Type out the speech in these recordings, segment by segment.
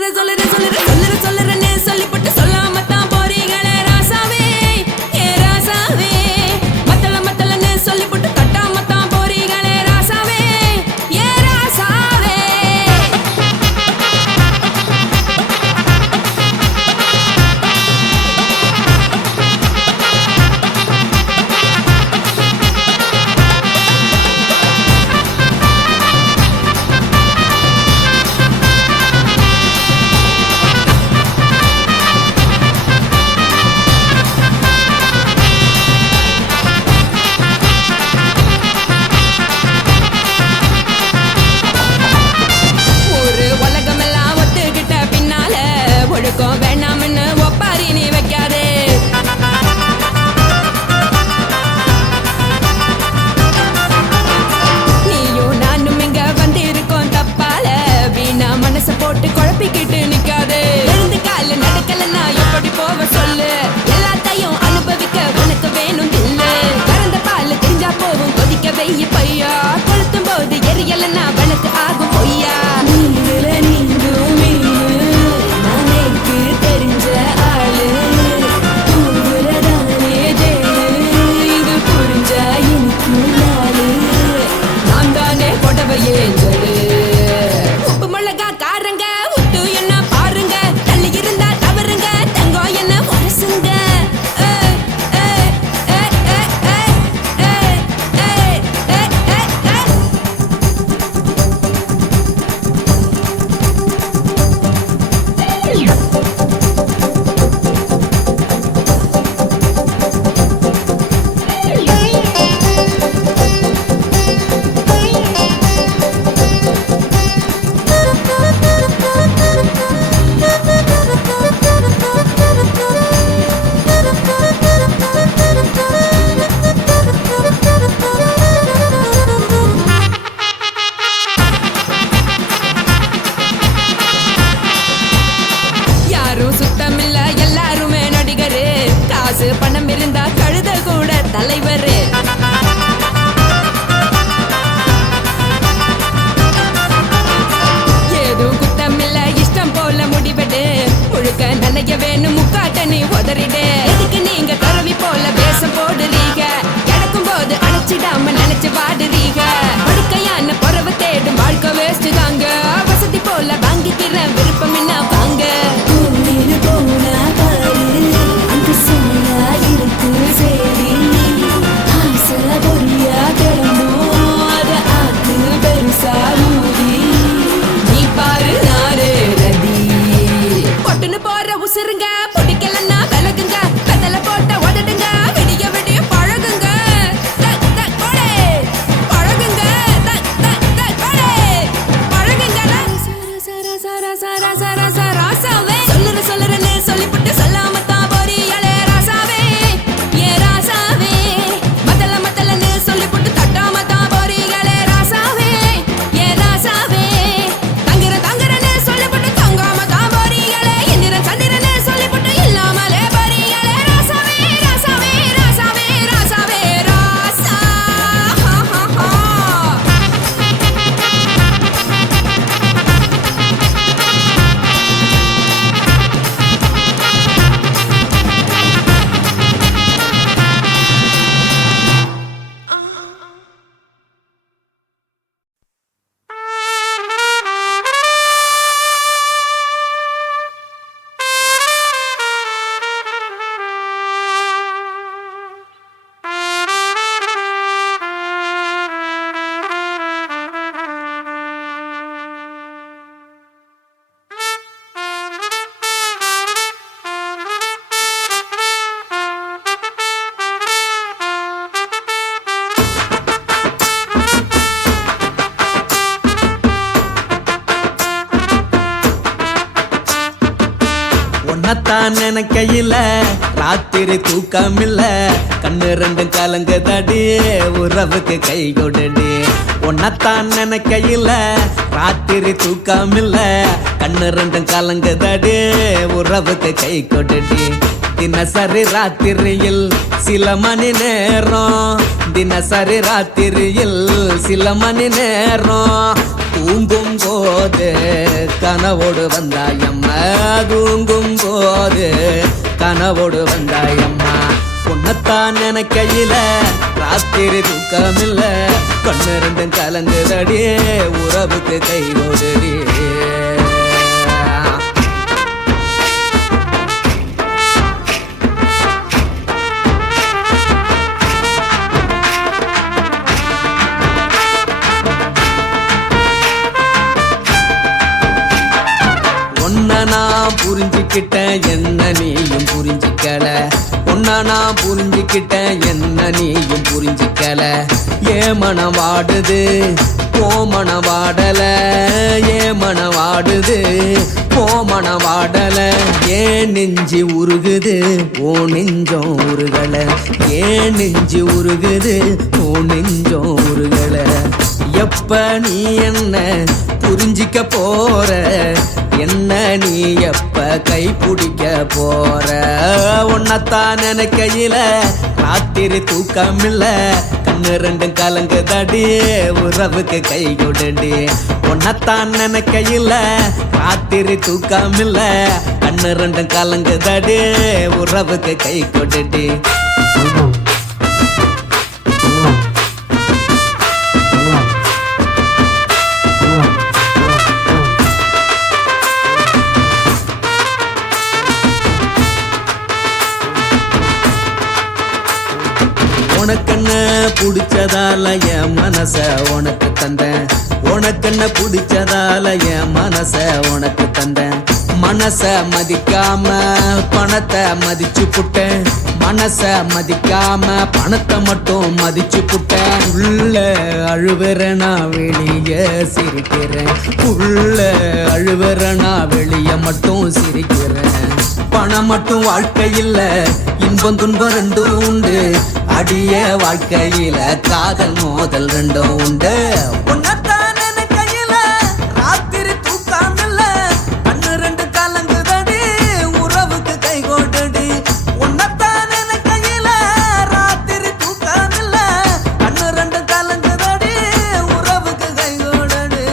சொல்லுறேன்னு சொல்லிப்பட்டு சொல்லாம தான் போறீங்களே ராசாவே ஏ ராசாவே மத்தலன்னு சொல்லிப்பட்டு தட்டாம தான் போறீங்களே ராசாவே ஏ ராசாவே வேணாம்னு ஒப்பாரி நீ வைக்காதே நீயும் நானும் இங்க வந்து இருக்கோம் தப்பால வீணா மனச போட்டு குழப்பிக்கிட்டு நிக்காதே எழுந்து கால நடக்கலன்னா எப்படி போவ சொல்லு எல்லாத்தையும் அனுபவிக்க உனக்கு வேணும் இல்ல கறந்த பால் தெரிஞ்சா போகும் கொதிக்க வெய்ய பையா கொளுத்தும் போது எரியலன்னா வனக்கு ஆகும் பொய்யா உப்பு மிளகா காரங்க உத்து என்ன பாருங்க தள்ளி இருந்தா தவறுங்க தங்கம் என்ன வரசுங்க சுத்தமில்ல எல்லாருமே நடிகரு காசு பணம் இருந்தா கழுத கூட தலைவரு ஏதும் குத்தமில்ல இஷ்டம் போல முடிவெடு முழுக்க நனைய வேணும் முக்காட்ட நீ உதறிடு எதுக்கு நீங்க கருவி போல வேஷம் போடுறீங்க கிடக்கும் போது அணைச்சிடாம நினைச்சு வாடுறீங்க படுக்கையான பொறவை தேடும் வாழ்க்கை வேஸ்ட் தாங்க வசதி போல வாங்கிக்கிற விருப்பம் என்ன வாங்க போற உசுருங்க பிடிக்கலன்னா விலகுங்க கதல போட்ட உதடுங்க விடிய விடிய பழகுங்க பழகுங்க பழகுங்க ராசாவே சொல்லுறேன்னு சொல்லிப்பட்டு சொல்லாம தான் போறீங்களே ராசாவே ஏ ராசாவே மத்தலன்னு சொல்லிப்பட்டு தட்டாம தான் போறீங்களே ராசாவே ஏ ராசாவே தங்குறேன்னு சொல்லிப்பட்டு தங்காம தான் போறீங்களே சந்திரனே சொல்லிப்பட்டு இல்லாமலே பறியலே ராசாவே ராசாவே ராசாவே ராசாவே ராசா உன்னத்தான் நினைக்கையில ராத்திரி தூக்கமில்ல கண்ணு ரெண்டும் கலங்குதடி உறவுக்கு கை கொடுடி உன்னத்தான் நினைக்கையில ராத்திரி தூக்கமில்ல கண்ணு ரெண்டும் கலங்குதடி உறவுக்கு கை கொடுடி தினசரி ராத்திரியில் சில மணி நேரம் தினசரி ராத்திரியில் சில மணி நேரம் தூங்கும் போது கனவோடு வந்தாயம்மா, தூங்கும் போது கனவோடு வந்தாயம்மா. உன்னைத்தான் நினைக்கையில ராத்திரி தூக்கமில்ல, கண்ணு ரெண்டும் கலங்குதடி, உறவுக்கு கை ஓடுடி. உன்னை நான் புரிஞ்சுக்கிட்டேன், என்ன நீயும் புரிஞ்சிக்கல. உன்னை நான் புரிஞ்சுக்கிட்டேன், என்ன நீயும் புரிஞ்சிக்கல. ஏன் மனம் வாடுது போ மனம் வாடல, ஏன் மனம் வாடுது போ மனம் வாடல. ஏன் நெஞ்சு உருகுது ஓ நெஞ்சம் உருகல, ஏன் நெஞ்சு உருகுது ஓ நெஞ்சம் உருகல. எப்ப நீ என்ன புரிஞ்சிக்க போற, என்ன நீ எப்ப கை பிடிக்க போற. உன்னைத்தான் நினைக்கையில ராத்திரி தூக்கமில்ல, கண்ணு ரெண்டும் கலங்குதடி, உறவுக்கு கை கொடுடி. உன்னைத்தான் நினைக்கையில ராத்திரி தூக்கமில்ல, கண்ணு ரெண்டும் கலங்குதடி, உறவுக்கு கை கொடுடி. உனக்கென்ன பிடிச்சதால என் மனச உனக்கு தந்தேன், உனக்கென்ன பிடிச்சதால என் மனச உனக்கு தந்தேன். மனச மதிக்காம பணத்தை மதிச்சு புட்டேன், மனச மதிக்காம பணத்தை மட்டும் மதிச்சு புட்டேன். உள்ள அழுவுறனா வெளிய சிரிக்கிறேன், உள்ள அழுவுறனா வெளிய மட்டும் சிரிக்கிறேன். பணம் மட்டும் வாழ்க்கையில் இன்பம் துன்பம் ரெண்டும் உண்டு, அடிய வாழ்க்கையில காதல் மோதல் ரெண்டும் உண்டு. உன்னைத்தான் நினைக்கையில ராத்திரி தூக்கமில்ல, கண்ணு ரெண்டு கலங்குதடி, உறவுக்கு கை கோடுடி. உன்னைத்தான் நினைக்கையில ராத்திரி தூக்கமில்ல, கண்ணு ரெண்டு கலங்குதடி, உறவுக்கு கை கோடுடி.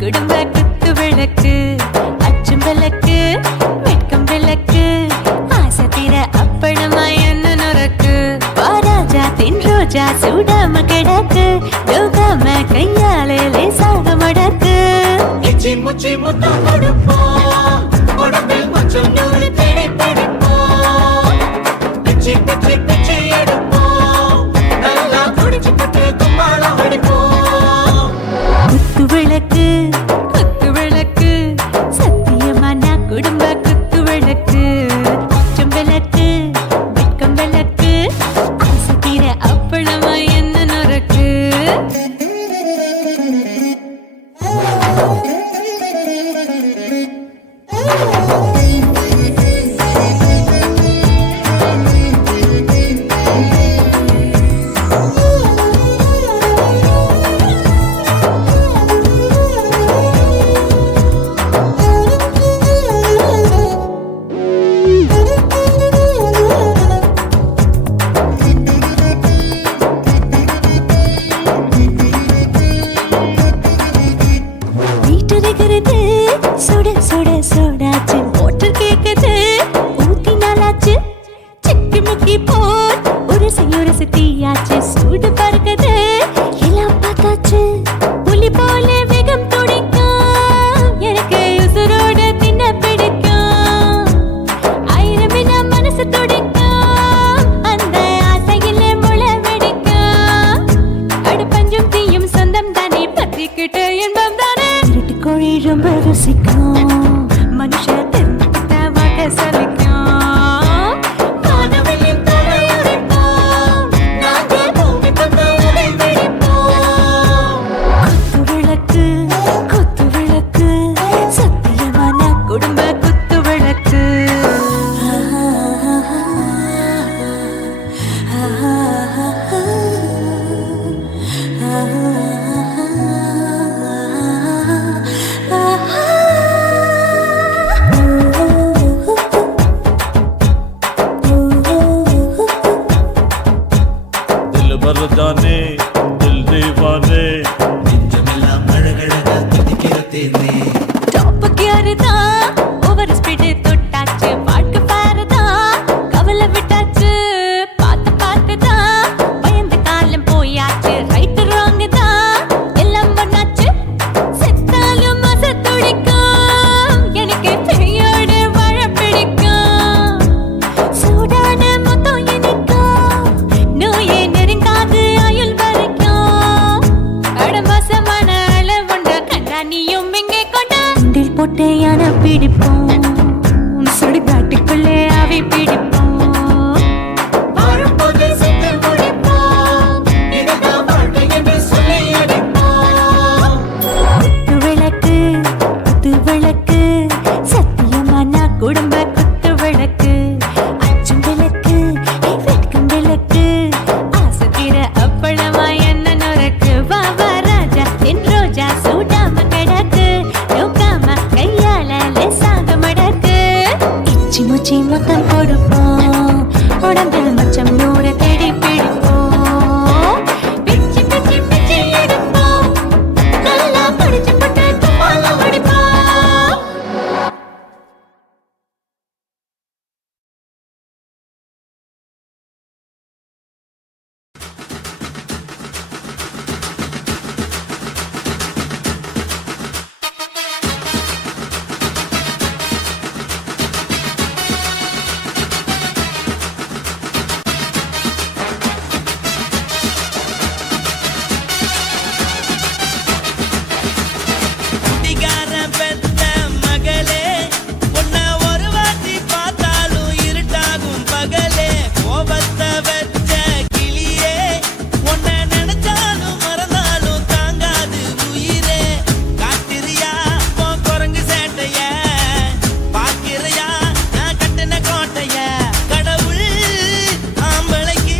குடும்ப குத்து விளக்கு, அச்சும் விளக்கு, வெட்கம் விளக்கு, ஆசை தீர அப்பளமா என்ன நொறுக்கு. வாராஜா தின் ரோஜா சூடாம கிடக்கு, யோகாம கையாலே லேசாக மடக்கு. இச்சி முச்சி முத்தம் கொடுப்போம், உடம்பில் கொஞ்சம் நூறு தேடி பிடிப்போம். பிச்சி பிச்சி பிச்சி எடுப்போம், நல்லா குடிச்சு பட்டு கும்பாலம் அடிப்போம். குத்து விளக்கு குத்து விளக்கு, சத்தியமா நான் குடும்ப குத்து விளக்கு. அச்சும் விளக்கு, வெட்கம் விளக்கு, ஆசை தீர அப்பளமா என்ன நொறுக்கு. ருசிக்கும் மனுஷ தெரிஞ்சுக்கிட்ட வாக்க சலிக்கும் காணவில்லின் தலையுரைப்போம் நாங்கள் பூமி தந்த உரை வெடிப்போம் குத்து விளக்கு சத்தியமான குடும்ப குத்து விளக்கு दिल भर जाने दिल दीवाने நெஞ்சமெல்லாம் அழகழகா துடிக்கிறதேனே டாப் கியர் தான் ஓவர் ஸ்பீடு தொட்டாச்சு வாழ்க்கை பாரு தான் கவலை விட்டாச்சு பார்த்து தான் பயந்த காலம் போயாச்சு ரைட் ராங் தான் எல்லாம் பண்ணாச்சு செத்தாலும் மச துடிக்கும் எனக்கு பெரியோட வாழ பிடிக்கும் சூடான மொத்தம் இனிக்கும் நோயே நெருங்காது ஆயுள் வரைக்கும் அடமோசமான அளவுண்ட கண்டா நீயும் இங்கே கொண்டா உண்டில் போட்டு யானை பிடிப்போம் சுடுகாட்டுக்குள்ளே அவை பிடிப்போம் வாழும்போது செத்து முடிப்போம் இதுதான் வாழ்க்கை என்று சொல்லி அடிப்போம் குத்து விளக்கு சத்தியமான குடும்ப குத்து விளக்கு அச்சும் விளக்கு வெட்கும் விளக்கு ஆசை தீர அப்பளமா என்ன நுறக்கு வா வா ராஜா என் ரோஜா சூடாம கிடக்கு நோக்காம கையால லேசாக மடக்கு இச்சி முச்சி மொத்தம் கொடுப்போம் உடம்பில் மச்சம் நூறு தேடி பிடிப்போம் பிச்சி பிச்சி பிச்சி எடுப்போம் நல்லா படிச்சு போட்டு துப்பால படிப்போம் குடிகாரன் பெத்த மகளே உன்னை ஒரு வாட்டி பார்த்தாலும் இருட்டாகும் பகலே கோபத்தை வச்ச கிளியே உன்னை நினைச்சாலும் மறந்தாலும் தாங்காது உயிரே காத்திரியா உன் குரங்கு சேட்டைய பாக்கிறையா நான் கட்டின கோட்டைய கடவுள் ஆம்பளைக்கு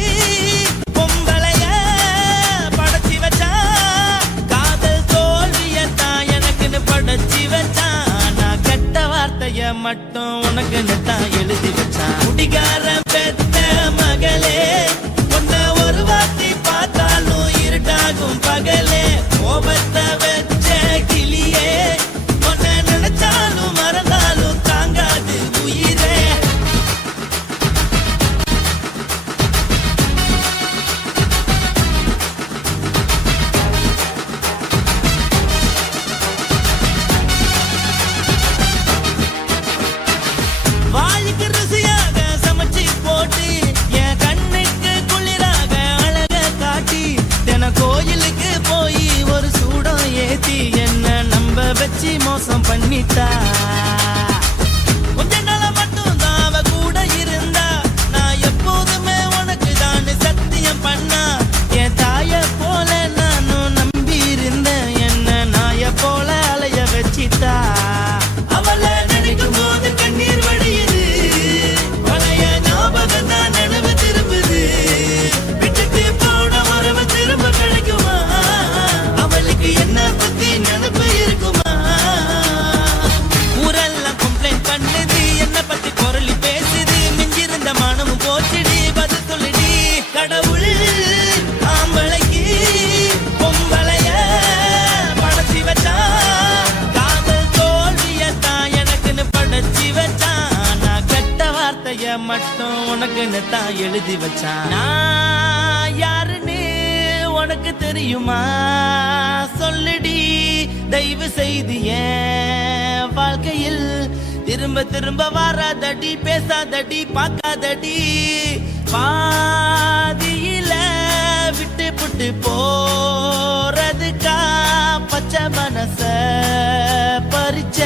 பொம்பளைய படைச்சி வச்சா காதல் தோல்வியத்தான் எனக்குன்னு படைச்சி வச்சான் நான் கெட்ட வார்த்தைய மட்டும் உனக்குன்னு தான் எழுதி வச்சான் குடிகாரன் பெத்த மகளே உன்னை ஒரு வாட்டி பார்த்தாலும் இருட்டாகும் பகலே கோபத்தை வச்ச கிளியே உன்னை நினைச்சாலும் மறந்தாலும் தாங்காது உயிரே வாய்க்கு ருசியாக சமைச்சு போட்டு என் கண்ணுக்கு குளிராக அழக காட்டி தின கோயிலுக்கு போய் ஒரு சூடம் ஏத்தி என்ன நம்ப வச்சு மோசம் பண்ணிட்டா கொஞ்ச நாள மட்டும் தான் அவ கூட இருந்தா நான் எப்போதுமே உனக்கு தான் சத்தியம் பண்ணா என் தாய போல நானும் நம்பி இருந்தேன் என்ன நாய போல அலைய வச்சிட்டா அவளை நினைக்கும் போது கண்ணீர் வடியுது பழைய ஞாபகம் தான் நினைவு திரும்புது விட்டுட்டு போன உறவு திரும்ப கிடைக்குமா அவளுக்கு என்ன பத்தி நினைப்பு இருக்குமா ஊரெல்லாம் கம்ப்ளைண்ட் பண்ணுது என்ன பத்தி குரலி பேசுது மிஞ்சிருந்த மானமும் போச்சுடி பதில் சொல்லுடி கடவுள் ஆம்பளைக்கு பொம்பளைய படைச்சி வச்சா காதல் தோல்வியத்தான் எனக்குன்னு படைச்சி வச்சான் நான் கெட்ட வார்த்தைய மட்டும் உனக்குன்னு தான் எழுதி வச்சான் நான் யாருன்னு உனக்கு தெரியுமா சொல்லுடி தயவு செய்து என் வாழ்க்கையில் திரும்ப திரும்ப வராதடி பேசாதடி பார்க்காதடி பாதியில விட்டு புட்டு போறதுக்கா பச்சை மனச பறிச்ச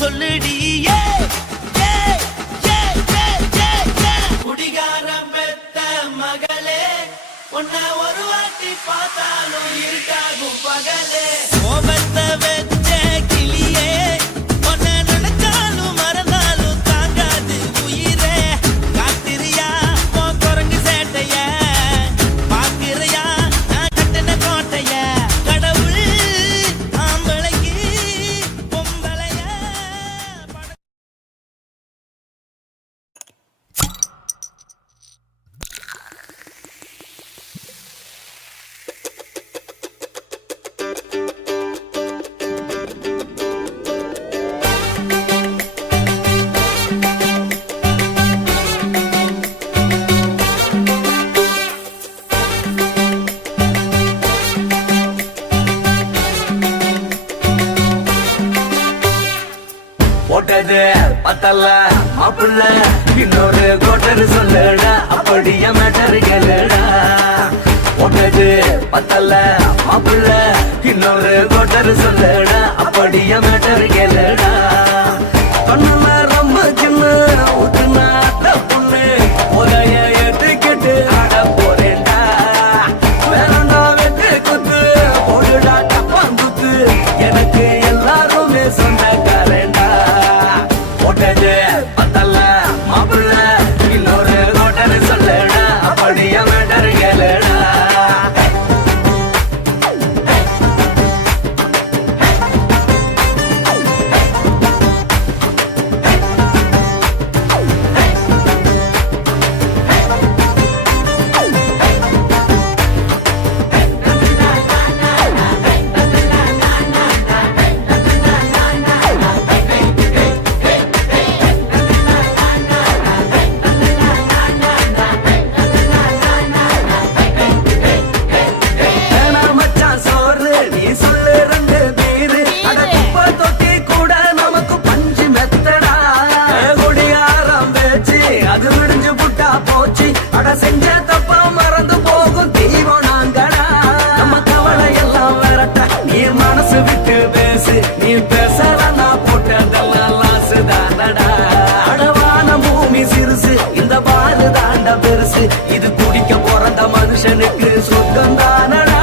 சொல்லுடி ஏ, ஏ, ஏ, ஏ, ஏ, ஏ. குடிகாரம் பெத்த மகளே உன்னை ஒரு வாட்டி பார்த்தாலும் இருட்டாகும் பகலே கோபத்தை வச்ச கிளியே உன்னை நினைச்சாலும் மறந்தாலும் தாங்காது உயிரே காத்திரியா உன் குரங்கு சேட்டைய பாக்குறியா நான் கட்டின கோட்டைய கடவுள் ஆம்பளைக்கு பொம்பளைய போட்டது பத்தல்ல மாப்பிள்ள இன்னொரு கோட்டர் சொல்லுடா அப்படியே மேட்டர் கேளுடா போட்டது பத்தல்ல மாப்பிள்ள இன்னொரு கோட்டர் சொல்லுடா அப்படியே மேட்டர் கேளுடா கண்ணுல ரொம்ப சின்ன ஊத்துனா பொண்ணு உரைய ஏத்துக்கிட்டு ஆட போறேன்டா வேறண்டா வெட்டு குத்து போடுடா டப்பாங்குத்து எனக்கு எல்லாருமே சொந்தக்காரண்டா போட்டது பத்தல்ல மாப்பிள்ள இன்னொரு கோட்டர் சொல்லுடா அப்படியே மேட்டர் கேளுடா வேணா மச்சான் சோறு நீ சொல்லு ரெண்டு பேரு அட குப்பை தொட்டி கூட நமக்கு பஞ்சு மெத்தடா கொடியாரம் பேச்சு அது விடிஞ்சு புட்டா போச்சு அட செஞ்ச தப்பா மறந்து போகும் தெய்வம் நாங்கடா நம்ம கவலை எல்லாம் விரட்ட நீ மனசு விட்டு பேசு நீ பேசலன்னா போட்டதெல்லாம் லாசு தானடா அடவான பூமி சிறுசு இந்த பாலு தாண்ட பெருசு இது குடிக்க பிறந்த மனுஷனுக்கு சொர்க்கம் தானடா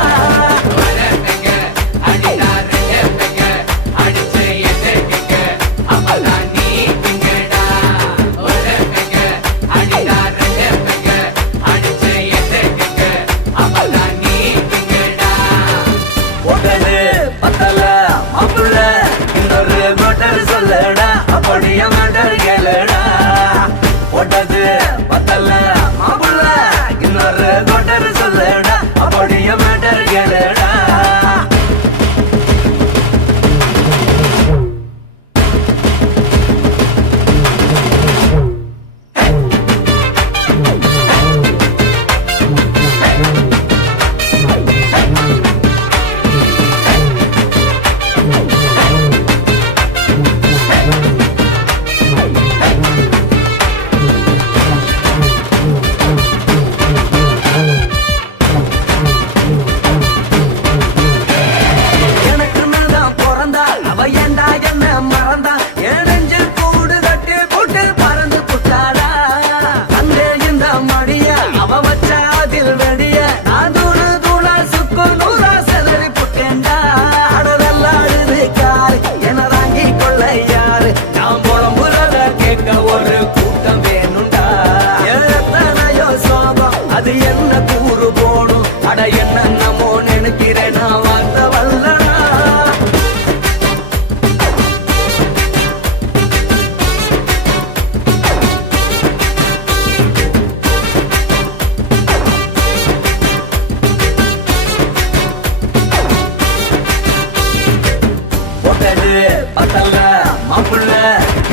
போட்டது பத்தல மாப்பிள்ள இன்னொரு கோட்டர் சொல்லுடா அப்படியே மேட்டர் கேளுடா போட்டது பத்தல மாப்பிள்ள இன்னொரு கோட்டர் சொல்லுடா அப்படியே மேட்டர் கேளுடா எனக்கு தான் பிறந்தா அவ ஏண்டா என்ன மறந்தா என் நெஞ்சில் கூடு கட்டி போட்டு பறந்து புட்டாடா அங்கே இந்த மடிய அவ வச்ச அதில் வெடிய நான் தூணு தூணா சுக்கு நூறா செதறி புட்டேன்டா அடவெல்லாடுது காரு என தாங்கி கொள்ள யாரு நான் புலம்புறத கேட்க ஒரு கூட்டம் வேணும்டா எத்தனையோ சோகம் அது என்ன கூறு போடும் அட என்னென்னமோ நினைக்கிறேன் நான் வார்த்தை வல்லடா போட்டது பத்தல்ல மாப்பிள்ள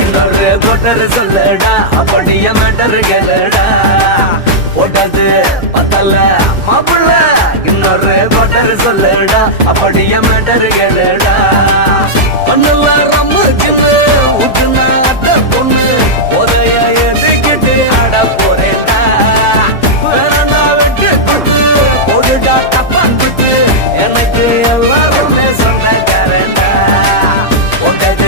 இன்னொரு கோட்டர் சொல்லுடா அப்படியே மேட்டர் கேளுடா போட்டது பத்தல்ல மாப்பிள்ள இன்னொரு கோட்டர் சொல்லுடா அப்படியே மேட்டர் கேளுடா கண்ணுல ரொம்ப சின்ன ஊத்துனா பொண்ணு உதய எதுக்கிட்டு ஆட போறேன்டா வேறண்டா வெட்டு குத்து போடுடா டப்பான் குத்து எனக்கு எல்லாருமே சொந்தக்காரண்டா போட்டது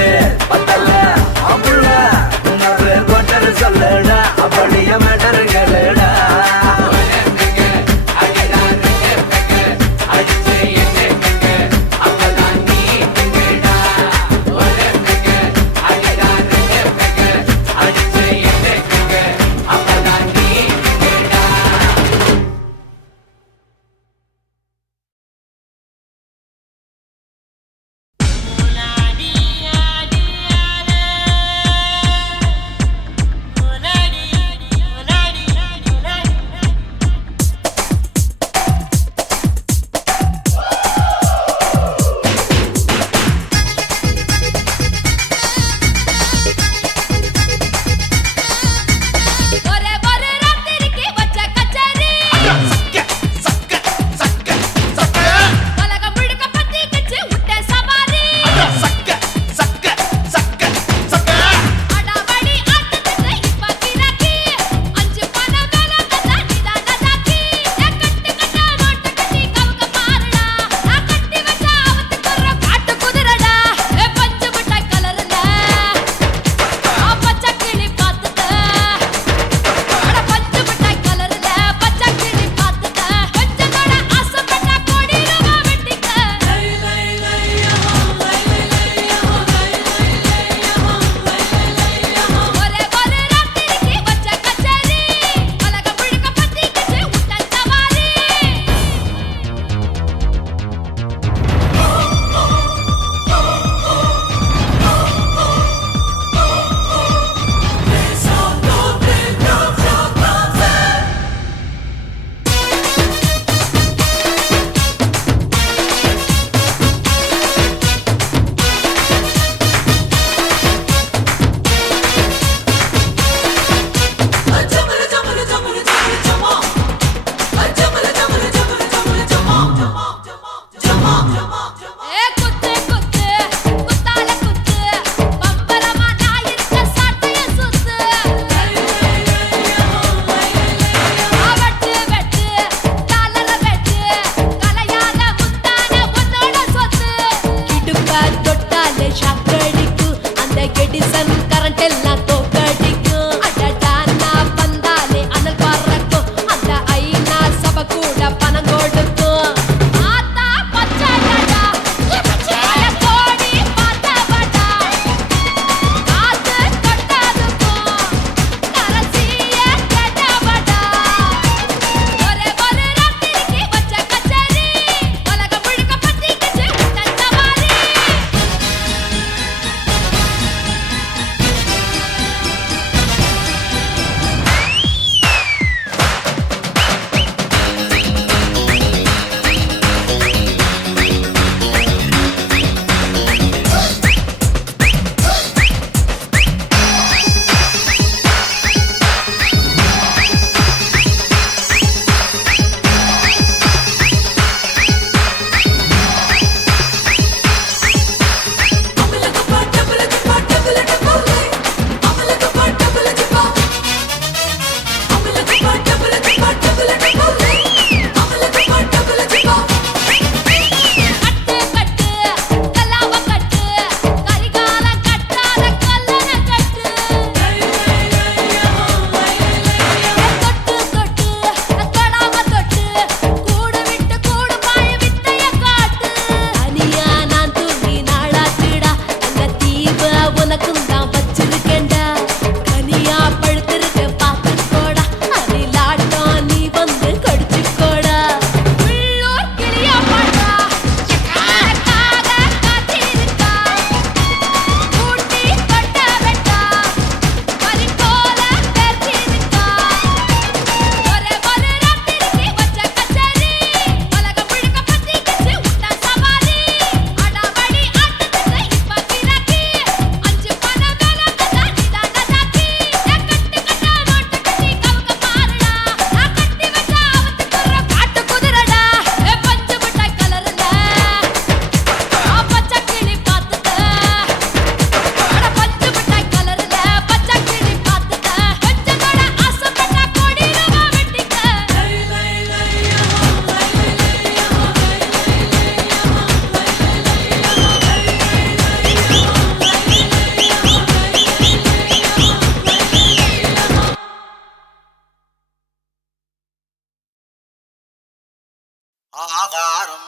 ஆகாரம்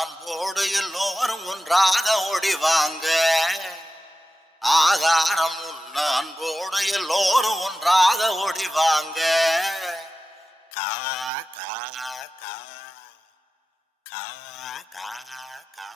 அன்போடு எல்லோரும் ஒன்றாக ஓடிவாங்க. ஆகாரம் அன்போடு எல்லோரும் ஒன்றாக ஓடிவாங்க. கா கா கா கா கா கா.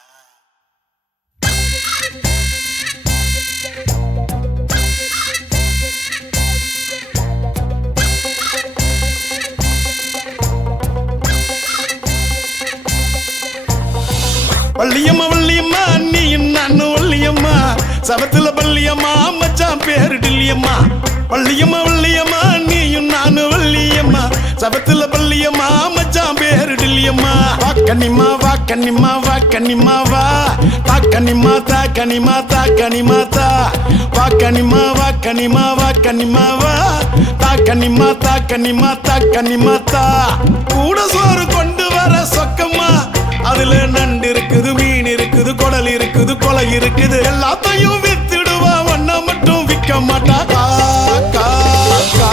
வள்ளியம்மா வள்ளியம்மா நீயும் நானும் வள்ளியம்மா சபத்துல பள்ளியம்மா மச்சான் பேரு டில்லியம்மா. வள்ளியம்மா வள்ளியம்மா நீயும் நானும் வள்ளியம்மா சபத்துல பள்ளியம்மா மச்சான் பேரு டில்லியம்மா. வாக்கனிமா வாக்கனிமா வாக்கனிமா வா தாக்கனிமா தாக்கனிமா தாக்கனிமா தா. வாக்கனிமா வாக்கனிமா வாக்கனிமா வா தாக்கனிமா தாக்கனிமா தாக்கனிமா தா. கூட சோறு கொண்டு வர சொக்கம்மா அதுல நண்டு இருக்குது மீன் இருக்குது குடல் இருக்குது கொலை இருக்குது எல்லாத்தையும் வித்துடுவா ஒன்ன மட்டும் விற்க மாட்டா. கா கா கா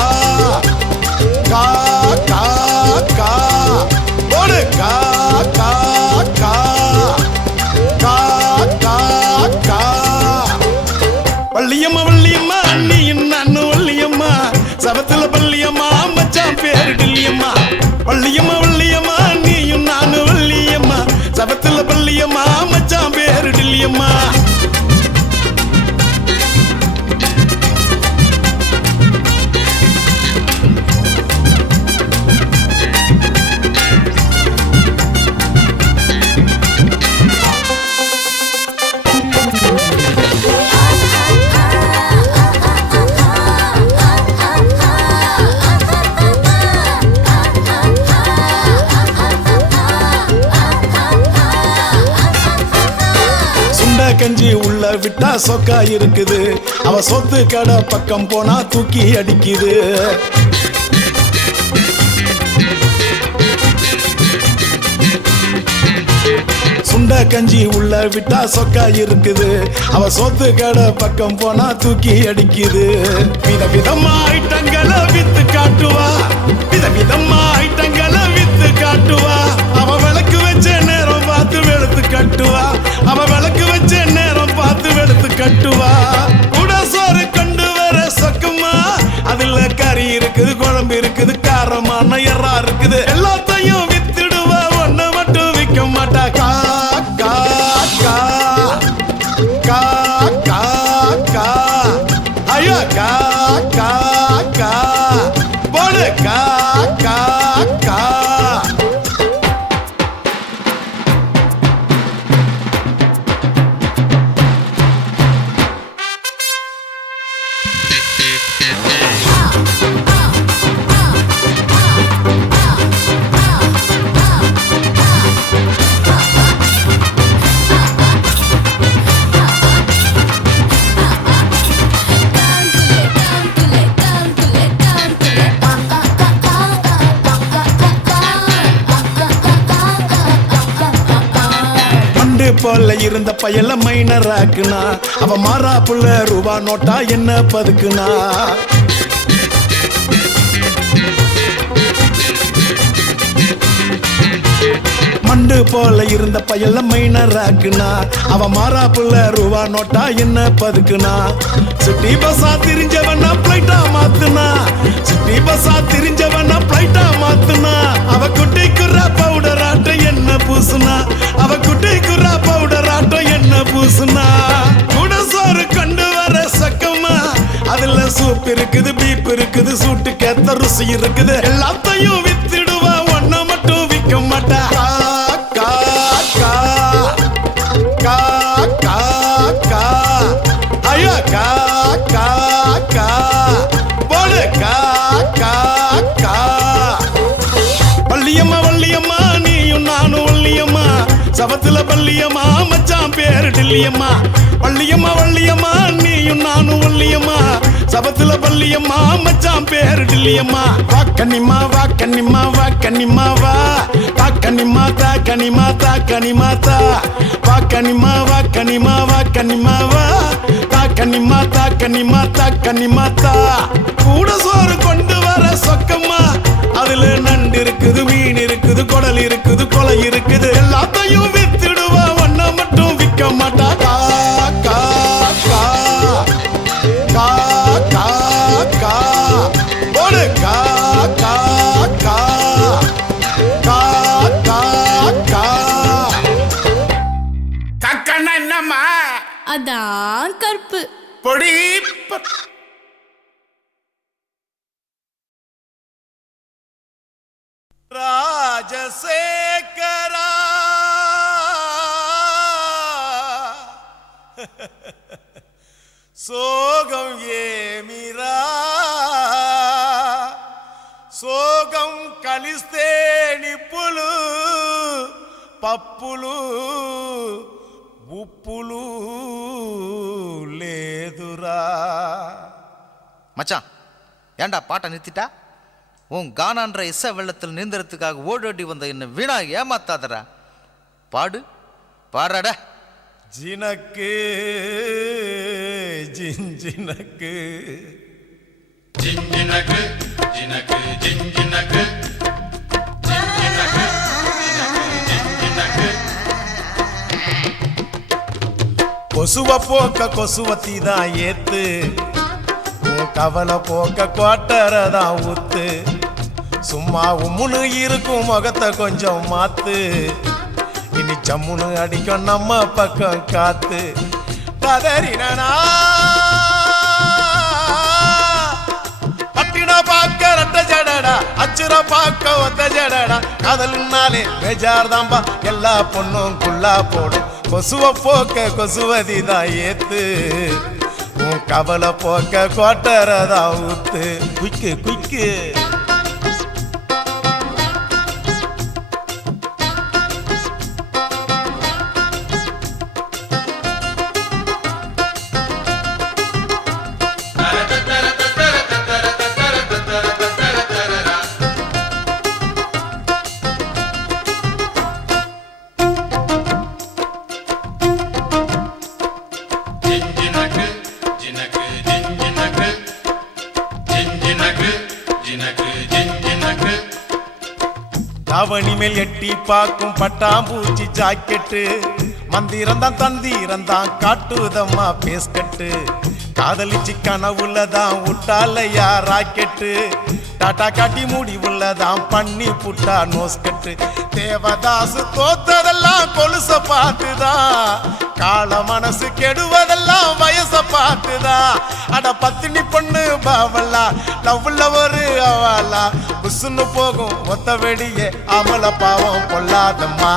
கா கா கா போடு கா கா கா கா கா கா. வள்ளியம்மா வள்ளியம்மா நீயும் நானும் வள்ளியம்மா சபத்துல பள்ளியம்மா மச்சான் பேரு டில்லியம்மா. வள்ளியம்மா வள்ளியம்மா நீயும் நானும் வள்ளியம்மா சபத்துல பள்ளியம்மா மச்சான் பேரு டில்லியம்மா. கஞ்சி உள்ள விட்டா சொக்கா இருக்குது அவ சொத்து கடை பக்கம் போனா தூக்கி அடிக்குது. சுண்ட கஞ்சி உள்ள விட்டா சொக்கா இருக்குது அவ சொத்து கடை பக்கம் போனா தூக்கி அடிக்குது. விதவிதமா ஐட்டங்களை வித்து காட்டுவா விதவிதமா ஐட்டங்களை வித்து காட்டுவா. அவ விளக்கு வச்ச நேரம் பார்த்து வெளுத்து கட்டுவா அவ விளக்கு வச்ச நேரம் பார்த்து வெளுத்து கட்டுவா. கூட சோறு கொண்டு வர சொக்கம்மா அதுல கறி இருக்குது குழம்பு இருக்குது காரமான எறா இருக்குது எல்லாத்தையும் வித்துடுவா ஒன்ன மட்டும் விற்க மாட்டா. கா கா கா கா கா கா ஐயோ கா கா கா போடு கா கா கா. போல இருந்த பயல மைனர் ஆக்குனா அவ மாறா புள்ள ரூபா நோட்டா என்ன பதுக்குனா. மண்டு போல இருந்த பயல மைனர் ஆக்குனா அவ மாறா புள்ள ரூபா நோட்டா என்ன பதுக்குனா. சிட்டி பஸ்ஸா திரிஞ்சவனா பிளைட்டா மாத்துனா சிட்டி பஸ்ஸா திரிஞ்சவனா பிளைட்டா மாத்துனா. அவ குட்டி குர்ரா பவுடர் ஆட்ட என்ன பூசுனா அவ குட்டி குர்ரா பவுடர் ஆட்ட என்ன பூசுனா. கூட சோறு கொண்டு வர சக்கம்மா அதுல சூப் இருக்குது பீப் இருக்குது சூட்டு கேத்த ருசி இருக்குது எல்லாத்தையும் வித்துடுவா ஒன்ன மட்டும் விற்க மாட்டா. கா கா கா கா கா ஐயோ கா கா கா போடு கா கா கா. வள்ளியம்மா வள்ளியம்மா நீயும் நானும் வள்ளியம்மா சபத்துல பள்ளியம்மா மச்சான் பேரு டில்லியம்மா. வள்ளியம்மா வள்ளியம்மா நீயும் நானும் வள்ளியம்மா சபத்துல பள்ளியம்மா மச்சான் பேரு டில்லியம்மா. வாக்கனிமா வாக்கனிமா வாக்கனிமா வா தாக்கனிமா தாக்கனிமா தாக்கனிமா தா. வாக்கனிமா வாக்கனிமா வாக்கனிமா வா தாக்கனிமா தாக்கனிமா தாக்கனிமா தா. கூட சோறு கொண்டு வர சொக்கம்மா அதுல நண்டு இருக்குது மீன் இருக்குது குடல் இருக்குது கொலை இருக்குது அதான் கற்பு. பொடி ராஜசேகரா சோகம் ஏமிரா సోగం కలిస్తే నిప్పులు పప్పులు ఉప్పులు లేదురా. மச்சான் ஏண்டா பாட்டை நிறுத்திட்டா? உன் கானான்ற இசை வெள்ளத்தில் நீந்தறதுக்காக ஓடோடி வந்த என்ன வீணா ஏமாத்தாதரா. பாடு பாடுறாட. ஜினக்கு ஜிஞ்சினக்கு ஜிஞ்சினக்கு ஜினக்கு ஜிஞ்சினக்கு ஜிஞ்சினக்கு ஜிஞ்சினக்கு கொசுவ போக்க கொசுவத்தி தான் ஏத்து, உன் கவலை போக்க குவாட்டரதான் ஊத்து. சும்மா உம்முன்னு இருக்கும் முகத்தை கொஞ்சம் மாத்து, இனி சம்முன்னு அடிக்கும் நம்ம பக்கம் காத்து. கதறினா பட்டின பாக்க ரெட்ட ஜடடா, அச்சுர பாக்க ஒத்த ஜடடா. காதல்னாலே பேஜார் தாம்பா, எல்லா பொண்ணும் குள்ளா போடும். கொசுவ போக்க கொசுவதி தான் ஏத்து, உன் கவலை போக்க கோட்டரதான் ஊத்து. குய்க்கு குய்க்கு தாவணி மேல் எட்டி பார்க்கும் பட்டாம்பூச்சி ஜாக்கெட்டு, மந்திரந்தான் தந்திரந்தான் காட்டுதம்மா பேஸ்கட்டு. காதலிச்சு கனவுலதான் விட்டாலையா ராக்கெட்டு, டாட்டா காட்டி முடிவுள்ளதான் பண்ணி புட்டா நோஸ்கட்டு. தேவதாசு தோத்ததெல்லாம் கொலுச பார்த்துதான், கால மனசு கெடுவதெல்லாம் வயச பார்த்துதான். அட பத்தினி பொண்ணு பாவல்லா, லவ்ல ஒரு அவலா, புசுன்னு போகும் ஒத்த வெடியே அமல பாவம் பொல்லாதம்மா.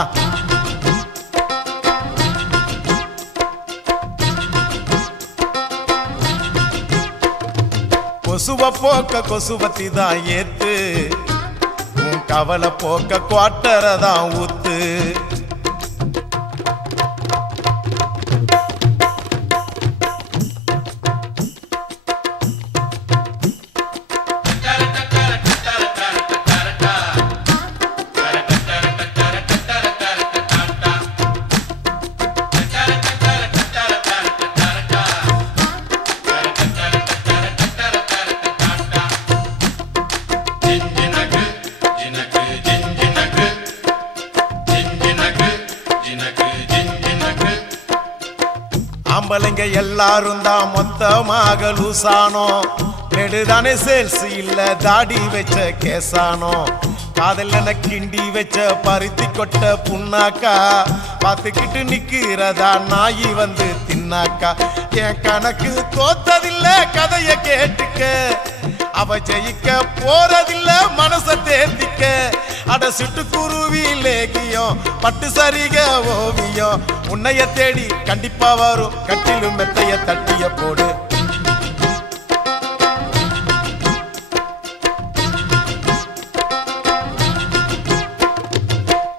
கொசுவ போக்க கொசுவத்தி தான் ஏத்து, உன் கவலை போக்க குவாட்டரதான் ஊத்து. ஆம்பளைங்க எல்லாரும் தான் மொத்தமாக லூசானோ, நெடுதானே சேல்ஸ் இல்ல தாடி வச்ச கேசானோ. காதல்ல கிண்டி வச்ச பருத்தி கொட்ட புண்ணாக்கா, பார்த்துக்கிட்டு நிக்கிறதா நாயி வந்து தின்னாக்கா. என் கணக்கு தோத்ததில்ல கதைய கேட்டுக்க, அவ ஜெயிக்க போறதில்ல மனச தேர்த்திக்க. அட சிட்டுக்குருவி லேகியம் பட்டு சரிக ஓவியம், உன்னைய தேடி கண்டிப்பா வரும் கட்டிலும் மெத்தைய தட்டிய போடு.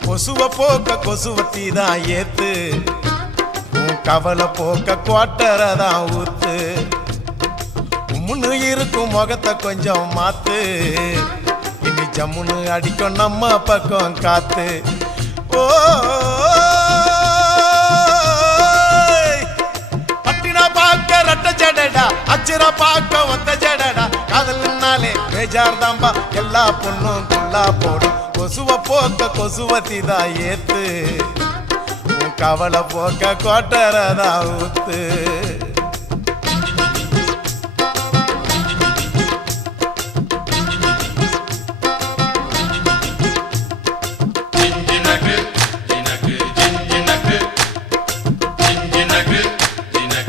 கொசுவ போக்க கொசுவத்தி தான் ஏத்து, உன் கவலை போக்க குவாட்டரதான் ஊத்து. உம்முன்னு இருக்கும் முகத்தை கொஞ்சம் மாத்து, இனி ஜம்முன்னு அடிக்கும் நம்ம பக்கம் காத்து. ஓ பட்டினா பாக்க ரெட்ட ஜடடா, அச்சுர பாக்க ஒத்த ஜடடா. காதல்னாலே பேஜார் தாம்பா, எல்லா பொண்ணும் குள்ளா போடும். கொசுவ போக்க கொசுவத்தி தான் ஏத்து, உன் கவலை போக்க கோட்டரதான் ஊத்து. ஜினக்கு ஜினக்கு ஜினக்கு ஜினக்கு ஜினக்கு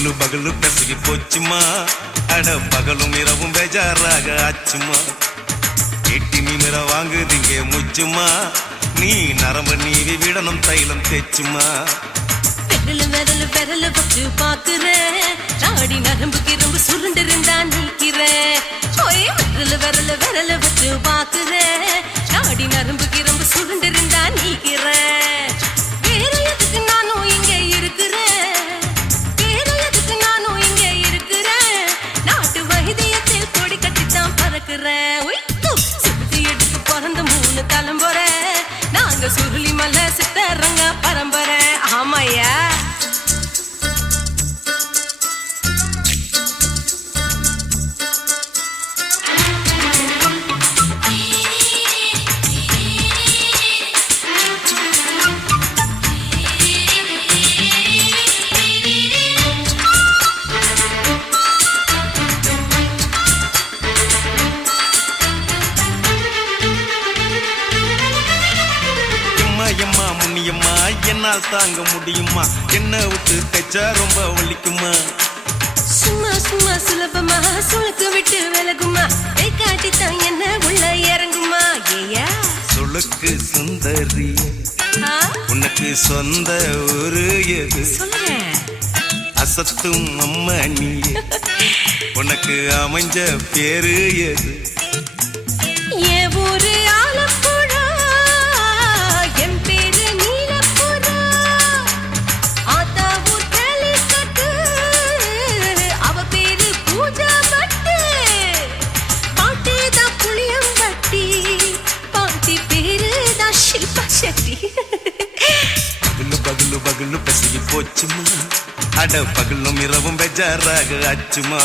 பகலு பகலு பெசகி போச்சுமா அட பகலும் இரவும் பேஜாராக ஆச்சுமா எட்டி நிமிர வாங்குதிங்க முச்சுமா நீ நரம்ப நீவி விடணும் தைலம் தேச்சுமா விரல விரல விரல வச்சு பாக்குறேன் நாடி நரம்பு கிரம்பு சுருண்டு இருந்தா நீக்கிறேன் ஓய் விரல விரல விரல வச்சு பாக்குறேன் நாடி நரம்பு கிரம்பு சுருண்டு இருந்தா நீக்கிறேன் வேற எதுக்கு நானும் இங்க இருக்கிறேன் வேற எதுக்கு நானும் இங்க இருக்கிறேன் நாட்டு வைத்தியத்தில் கொடி கட்டித்தான் பறக்கிறேன் சுத்தி எடுத்து பிறந்த 3 தலைமுறை நாங்க சுருளி மலை சித்தரங்க பரம்பரை ஆமையா எம்மா முன்னியம்மா என்னால் தாங்க முடியுமா என்ன விட்டு தைச்சா ரொம்ப வலிக்குமா சும்மா சும்மா சுலபமா சுளுக்கு விட்டு விலகுமா கை காட்டித்தான் என்ன உள்ள இறங்குமா ஏயா சுளுக்கு சுந்தரி உனக்கு சொந்த ஊரு எது சொல்றேன் அசத்தும் அம்மா நீ உனக்கு அமைஞ்ச பேரு எது என் ஊரு ஆலப்புழா என் பேரு நீலப்புறா ஆத்தா ஊர் கேலிக்கட்டு அவ பேரு பூஜா பட்டு பாட்டி தான் புளியம்பட்டி பாட்டி பேரு தான் ஷில்பா செட்டி பகலு பகலு பகலு பசிக்கு போச்சுமா அட பகலும் இரவும் பெஜாராக ஆச்சுமா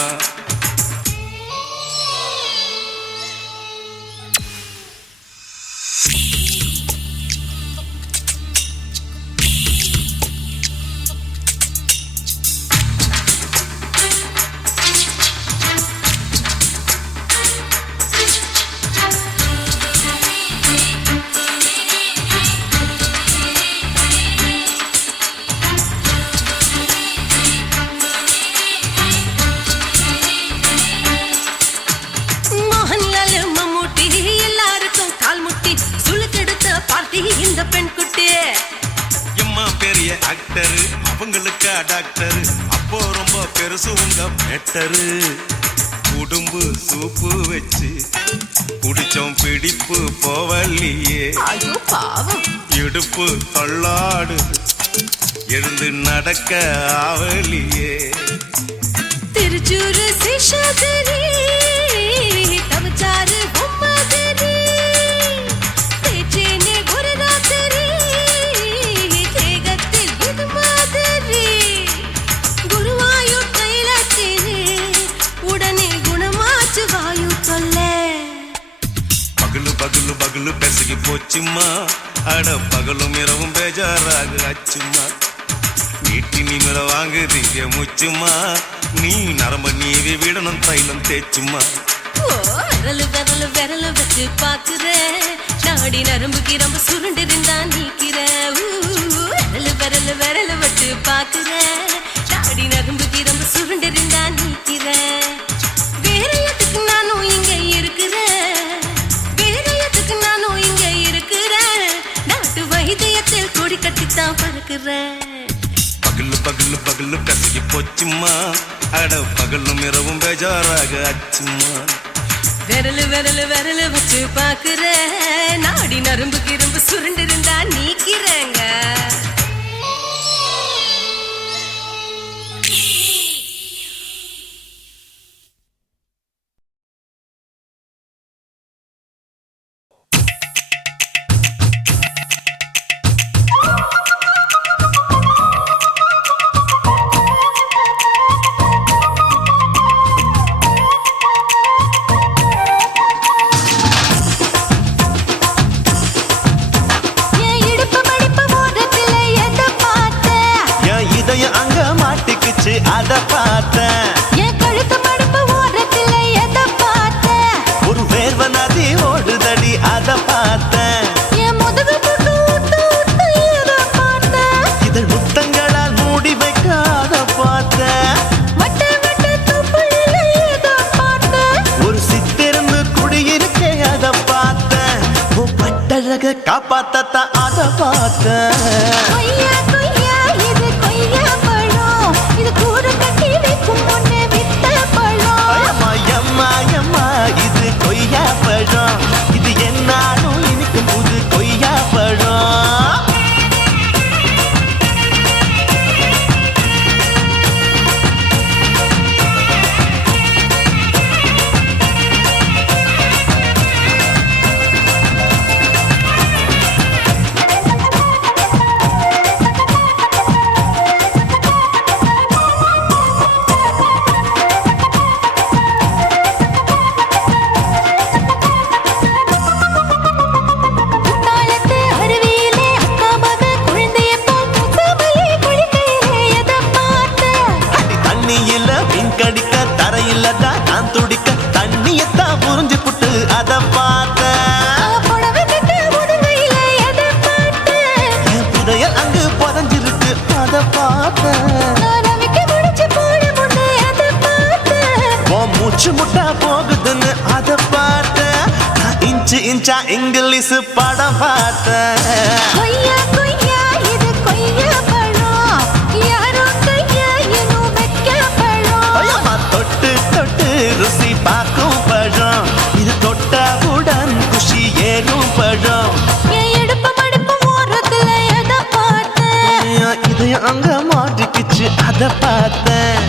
மோகன்லால் மம்மூட்டி எல்லாருக்கும் கால் முட்டி சுளுக்கெடுத்த பார்ட்டி இந்த பெண் குட்டி எம்மா பெரிய ஆக்டரு அவங்களுக்கா டாக்டரு அப்போ ரொம்ப பெருசு உங்க மேட்டரு உடும்பு சூப்பு வச்சு குடிச்சோம் பிடிப்பு போவல்லையே ஐயோ பாவம் இடுப்பு தள்ளாடு எழுந்து நடக்க ஆவலியே திருச்சூரு சேஷாதிரி தவச்சாரு பொம்மதிரி தேச்சேனே குருநாதரி தேகத்தில் இது மாதிரி குருவாயூர் தைலத்திலே உடனே குணமாச்சு வாயு சொல்ல பகலு பகலு பகலு பெசகி போச்சுமா அட பகலும் இரவும் பேஜாராக ஆச்சுமா வீட்டி நிமிர வாங்குதிங்க முச்சுமா நீ நரம்ப நீவி விடணும் தைலம் தேச்சுமா ஓ விரலு விரலு விரலு வச்சு பாக்குறேன் நாடி நரம்பு கிரம்பு சுருண்டு இருந்தா நீக்கிறேன் விரலு விரலு விரலு வச்சு பாக்குறேன் நாடி நரம்பு கிரம்பு சுருண்டு இருந்தா நீக்கிறேன் வேற எதுக்கு நானும் இங்க இருக்கிறேன் வேற எதுக்கு நானும் இங்க இருக்கிறேன் நாட்டு வைத்தியத்தில் கொடி கட்டித்தான் பறக்கிறேன் பகலு பகலு பகலு பெசகி போச்சுமா அட பகலும் இரவும் பேஜாராக ஆச்சுமா விரலு விரலு விரலு வச்சு பாக்குறேன் நாடி நரம்பு கிரம்பு சுருண்டு இருந்தா நீக்கிறேங்க என் இடுப்பு மடி பார்த்தேன். கொய்யா கொய்யா இது கொய்யா பழம், இது கூட கட்டி வைக்கும் முன்னே வித்த பழம். அம்மா எம்மா எம்மா இது கொய்யா பழம், இது என்னாலும் இனிக்கும் புது கொய்யா பழம். குத்தாலத்து அருவியிலே அக்கா மக குழந்தைய போல் முகமலே குளிக்கையிலே எதை பார்த்தேன்? அடி தண்ணியில மீன் கடிக்க தரையில தான் நான் துடிக்க தண்ணியத்தான் புரிஞ்சு புட்டு அதை பார்த்தேன். புடவை கட்டு முதுகையிலே எதை பார்த்தேன்? என் புதையல் அங்கு புதஞ்சிருக்கு அதை பார்த்தேன். நான் அவிக்க முடிச்சு போட முன்னே எதை பார்த்தேன்? உன் மூச்சு முட்டா போகுதுன்னு அதை பார்த்தேன். நான் இன்ச்சு இன்ச்சா இங்கிலீஷ் படம் பார்த்தேன். கொய்யா கொய்யா இது கொய்யா பழம், யாரோ கையா இன்னும் வைக்க பழம். ஐயம்மா தொட்டு தொட்டு ருசி பார்க்கும் பழம், இது தொட்டாவுடன் குஷி ஏறும் பழம். என் இடுப்பு மடுப்பு ஓரத்துல எதை பார்த்தேன்? என் இதயம் அங்க மாட்டிக்கிச்சு அதை பார்த்தேன்.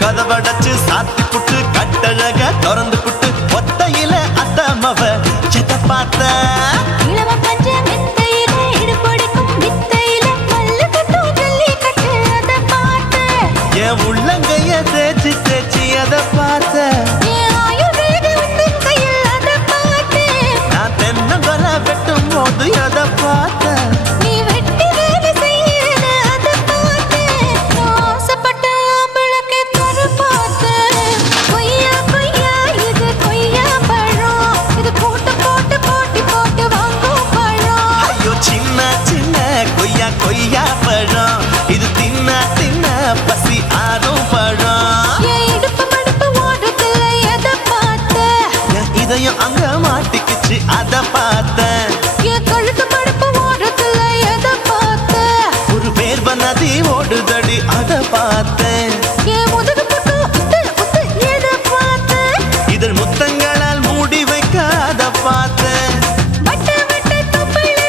கதவடைச்சு சாத்தி புட்டு கட்டழக திறந்து புட்டு ஒத்தையில அத்தமவ செத்த பார்த்தேன். இளவ பஞ்ச மெத்தையிலே இடுப்பொடிக்கும் வித்தையிலே மல்லு கட்டும் ஜல்லிக்கட்டு அதை பார்த்தேன். என் உள்ளங்கைய தேய்ச்சி தேய்ச்சி அதை பார்த்தேன். என் ஆயுர்வேத உந்தன் கையில் அதை பார்த்தேன். நான் தென்னங்கொலை வெட்டும் போது அதை பார்த்தேன். நீ வெட்டி வேலை செய்யறது அதை பார்த்தேன். நான் ஆசைப்பட்ட ஆம்பளுக்கு தர பார்த்தேன். கொய்யா கொய்யா இது கொய்யா பழம், இது போட்டு போட்டு போட்டி போட்டு வாங்கும் பழம். ஐயோ சின்ன சின்ன கொய்யா கொய்யா பழம், இது தின்ன தின்ன பசி ஆறும் பழம். என் இடுப்பு மடுப்பு ஓடுதுல எதை பார்த்தேன்? என் இதயம் அங்க மாட்டிக்கிச்சு அதை பார்த்தேன். என் கழுத்து மடுப்பு ஓடுதுல எதை பார்த்தேன்? ஒரு வேர்வ நதி ஓடுதடி அதை பார்த்தேன். என் முதுகு பக்கம் உத்து உத்து எதை பார்த்தேன்? இதழ் முத்தங்களால் மூடி வைக்க அதை பார்த்தேன். வட்ட வட்ட தொப்பையில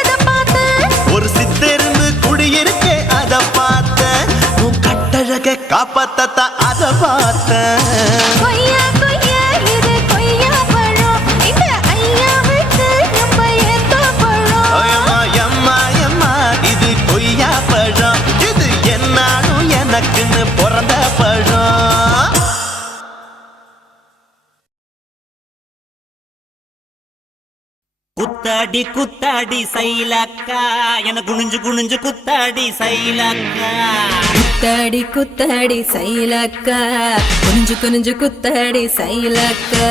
எதை பார்த்தேன்? ஒரு சித்தெருந்து குடியிருக்கே அதை பார்த்தேன். உன் கட்டழக காப்பாத்தத்தான் அதை பார்த்தேன். கொய்யா கொய்யா இது கொய்யா பழம், இந்த ஐயாவுக்கு நம்ம ஏத்த பழம். ஐயம்மா எம்மா எம்மா இது கொய்யா பழம், இது என்னாலும் எனக்குன்னு பிறந்த பழம். குத்தாடி குத்தாடி சைலக்கா என குனிஞ்சு குனிஞ்சு குத்தாடி சைலக்கா. குத்தாடி குத்தாடி சைலக்கா, குனிஞ்சு குனிஞ்சு குத்தாடி சைலக்கா.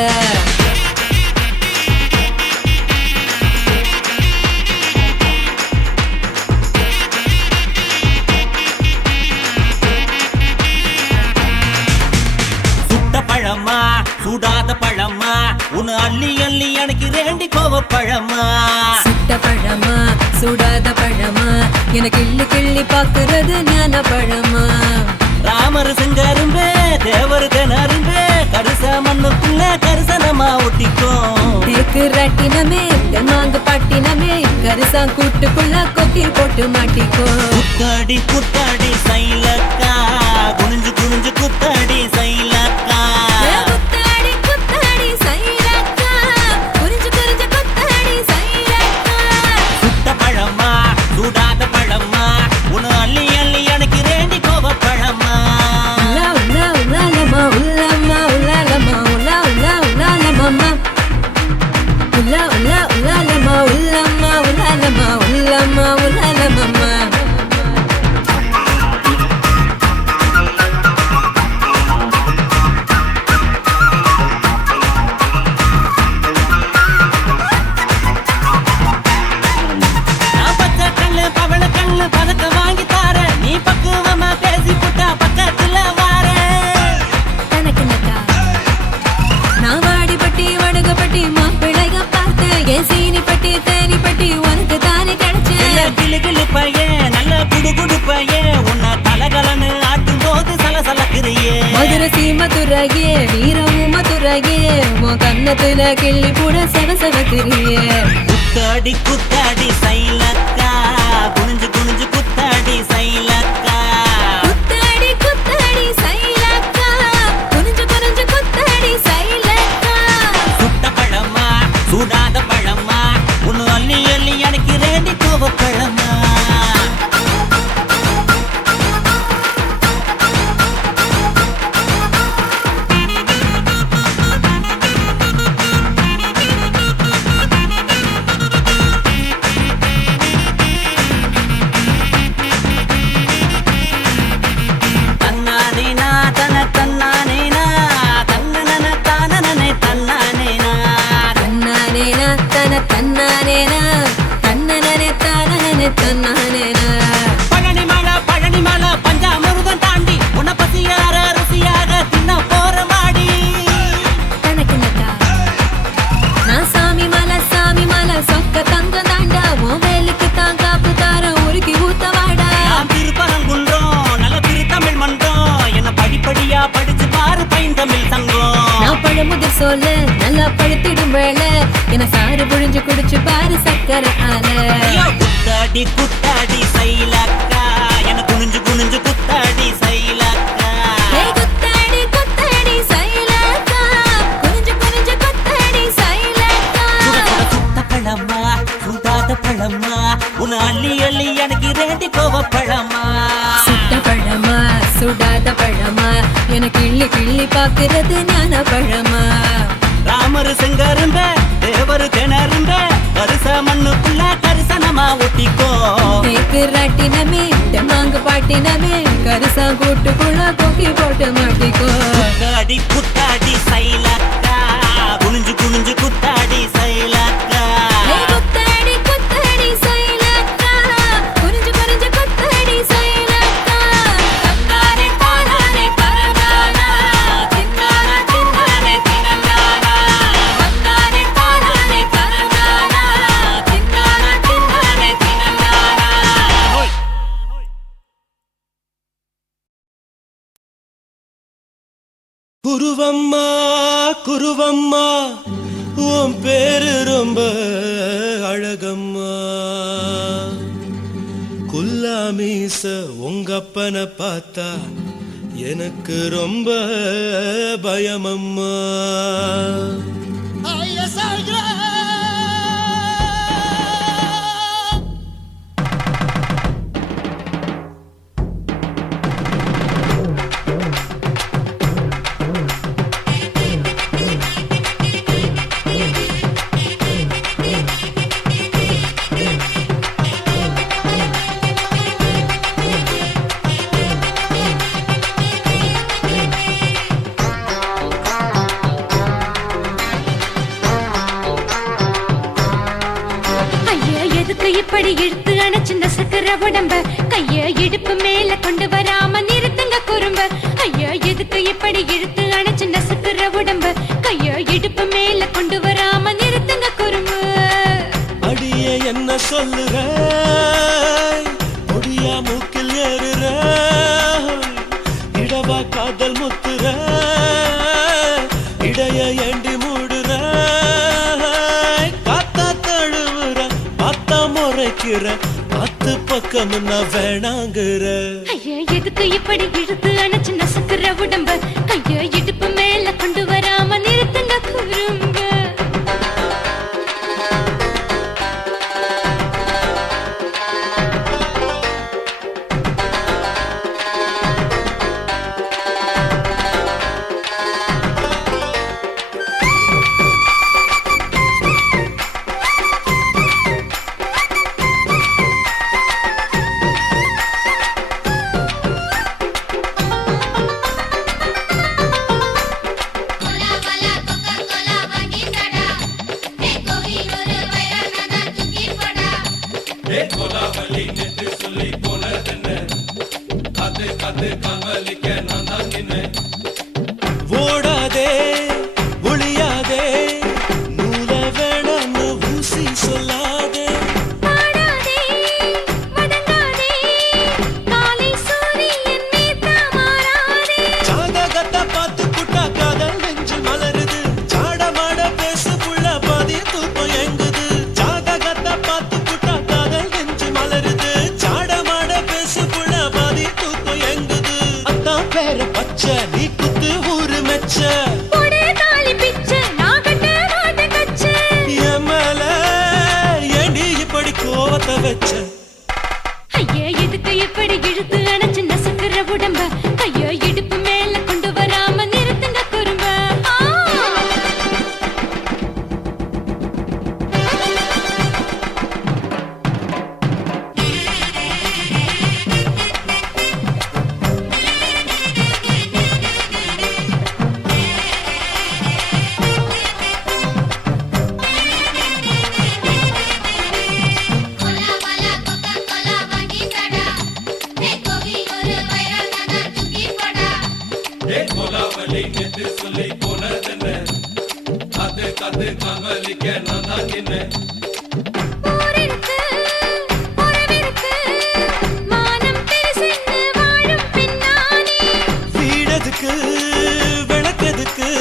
சுட்ட பழமா சுடாத பழமா உன்னு அள்ளி அள்ளி எனக்கு ரெண்டி கோவ பழமா. சுட்ட பழமா சுடாத பழமா, எனக்கு கிள்ளி கிள்ளி பாக்குறது ஞான பழமா. ராமர் செங்கரும்பே தேவர் தெனரும்பே கருச மண்ணுக்குள்ள கரிசனமா ஒட்டிக்கும். தேக்கு ராட்டினமே தென்மாங்கு பாட்டினமே, கரிசா கூட்டுக்குள்ள கொக்கி போட்டு மாட்டிக்கோ. குத்தாடி குத்தாடி சைலக்கா, குனிஞ்சு குனிஞ்சு குத்தாடி சைலக்கா. குத்தாடி குத்தாடி சைலக்கா, குனிஞ்சு குனிஞ்சு குத்தாடி சைலக்கா. சுட்ட பழமா சுடாத பழமா உன்னு அள்ளி அள்ளி எனக்கு ரெண்டி கோவ பழமா. உலா உலா உலாலமா உலாமா உலாலமா உலா உலா உலாலமா உலா உலா உலாலமா உலாமா உலா பதக்க வாங்கி தார நீ பக்குவமா பேசி புட்டா பக்கத்துல வார தனக்கு நக்கா நான் வாடிப்பட்டி வடுகப்பட்டி மாப்பிள்ளைக பார்த்தேன் என் சீனி பட்டி தேனி பட்டி உனக்கு தானே கிடைச்சேன் கிளு கிளு பையன் நல்ல குடு குடு பையன் உன்னை கலகலன்னு ஆட்டும் போது சலசலக்குறியே மதுரை சீமதுரையே வீரமும் மதுரையே உன் கண்ணத்துல கிள்ளி கூட செவசவத்திரியே குத்தாடி குத்தாடி சைலக்கா குனிஞ்சு குனிஞ்சு குத்தாடி சைலக்கா குத்தாடி குத்தாடி சைலக்கா குனிஞ்சு குனிஞ்சு குத்தாடி சைலக்கா சுட்ட பழமா சூடாத பழமா உன்னு அள்ளி அள்ளி எனக்கு ரேண்டி கோவ பழமா பழனி மலை பஞ்சாமிருதம் தாண்டி உன்னை பசியார ருசியாக தின்ன போற மாடி தனக்கு நக்கா நான் சாமி மலை சொக்க தங்கம் தாண்டா உன் வேலுக்கு தான் காப்பு தார உருக்கி ஊத்த வாடா நான் திருப்பரங்குன்றம் நல்ல திருத்தமிழ் மன்றம் என்ன படிப்படியா படிச்சு பாரு பைந்தமிழ் சங்கம் நான் பழமுதிர் சொல்ல நல்லா பழுத்திடும் வேளை என சாறு புழிஞ்சு குடிச்சு பாரு சக்கரை ஆல குத்தாடி குத்தாடி சைலக்கா என குனிஞ்சு குனிஞ்சு குத்தாடி சைலக்கா குத்தாடி குத்தாடி சைலக்கா குனிஞ்சு குனிஞ்சு குத்தாடி சைலக்கா சுத்த பழமா சுடாத பழமா உன்னை அள்ளி அள்ளி எனக்கு ரேண்டி கோவ பழமா சுட்ட பழமா சுடாத பழமா எனக்கு கிள்ளி கிள்ளி பாக்குறது ஞான பழமா ராமரு செங்கரும்ப தேவரு திணறும்ப கரிச மண்ணுக்குள்ள கரிசனமா ஒட்டிக்கோ தேக்கு ராட்டினமே தெம்மாங்கு பாட்டினமே கரிசா கூட்டுக்குள்ள கொக்கி போட்டு மாட்டிக்கோ குத்தாடி குத்தாடி சைலக்கா குனிஞ்சு குனிஞ்சு குத்தாடி சைலக்கா குத்தாடி குத்தாடி சைலக்கா குனிஞ்சு குனிஞ்சு குத்தாடி சைலக்கா தந்தானே தானானே பரதானா தின்னானா தின்னானே தினந்தானா தந்தானே தானானே பரதானா தின்னானா தின்னானே தினந்தானா குருவம்மா குருவம்மா உன் பேரு ரொம்ப அழகம்மா குல்லாமீச உங்கப்பனை பார்த்தா எனக்கு ரொம்ப பயமம்மா இப்படி இழுத்து அணைச்சிருந்த சக்கர உடம்ப கைய இடுப்பு மேல கொண்டு வராம நிறுத்துங்க குறும்ப ஐயா எதுக்கு இப்படி இழுத்து அணைச்சிருந்த சக்கர உடம்ப கைய இடுப்பு மேல கொண்டு வராம நிறுத்துங்க குறும்பு அடியே என்ன சொல்லுற முடியா மூக்கில் ஏறுற இடவா காதல் முத்துற இடைய ஏண்டி மூடுற காத்தா தழுவுற பார்த்தா முறைக்கிற பத்து பக்கம் நான் வேணாங்குற ஐயா எதுக்கு இப்படி இழுத்து அணைச்சு நசுக்குற உடம்ப கைய இடுப்பு மேல கொண்டு வராம நிறுத்துங்க குறும்ப கோலாவலி நெட்டு சொல்லி போனதென்ன காத்து காத்து காவலிக்க நான் தான் நின்னேன் ஓடாதே ஒளியாதே நூல வேணான்னு ஊசி சொல்லாதே பாடாதே வதங்காதே காலை சூரியன் மேத்த மாறாதே ஜாதகத்தை பார்த்து புட்டா காதல் நெஞ்சு மலருது சாடமாட பேசு புள்ள பாதி தூக்கம் எங்குது ஜாதகத்தை பார்த்து புட்டா காதல் நெஞ்சு மலருது சாடமாட பேசு புள்ள பாதி தூக்கம் எங்குது அத்தான் பேர பச்சை நீ குத்து ஊரு மெச்ச போடே தாலி பிச்சை நான் கட்ட மாட்டேன் கச்சை எமல ஏண்டி இப்படி கோவத்தை வச்ச ஐயா எதுக்கு இப்படி இழுத்து அணைச்சு நசுக்கிற உடம்ப ஐயோ இடுப்பு மேல கொண்டு வராம நிறுத்துங்க குறும்ப ஏ கோலாவலி நேத்து சொல்லி போனதென்ன காத்து காத்து காவலிக்க நான் தான் நின்னேன் ஊரிருக்கு உறவிருக்கு மானம் பெருசென்னு வாழும் பின்னானே வீடதுக்கு விளக்கதுக்கு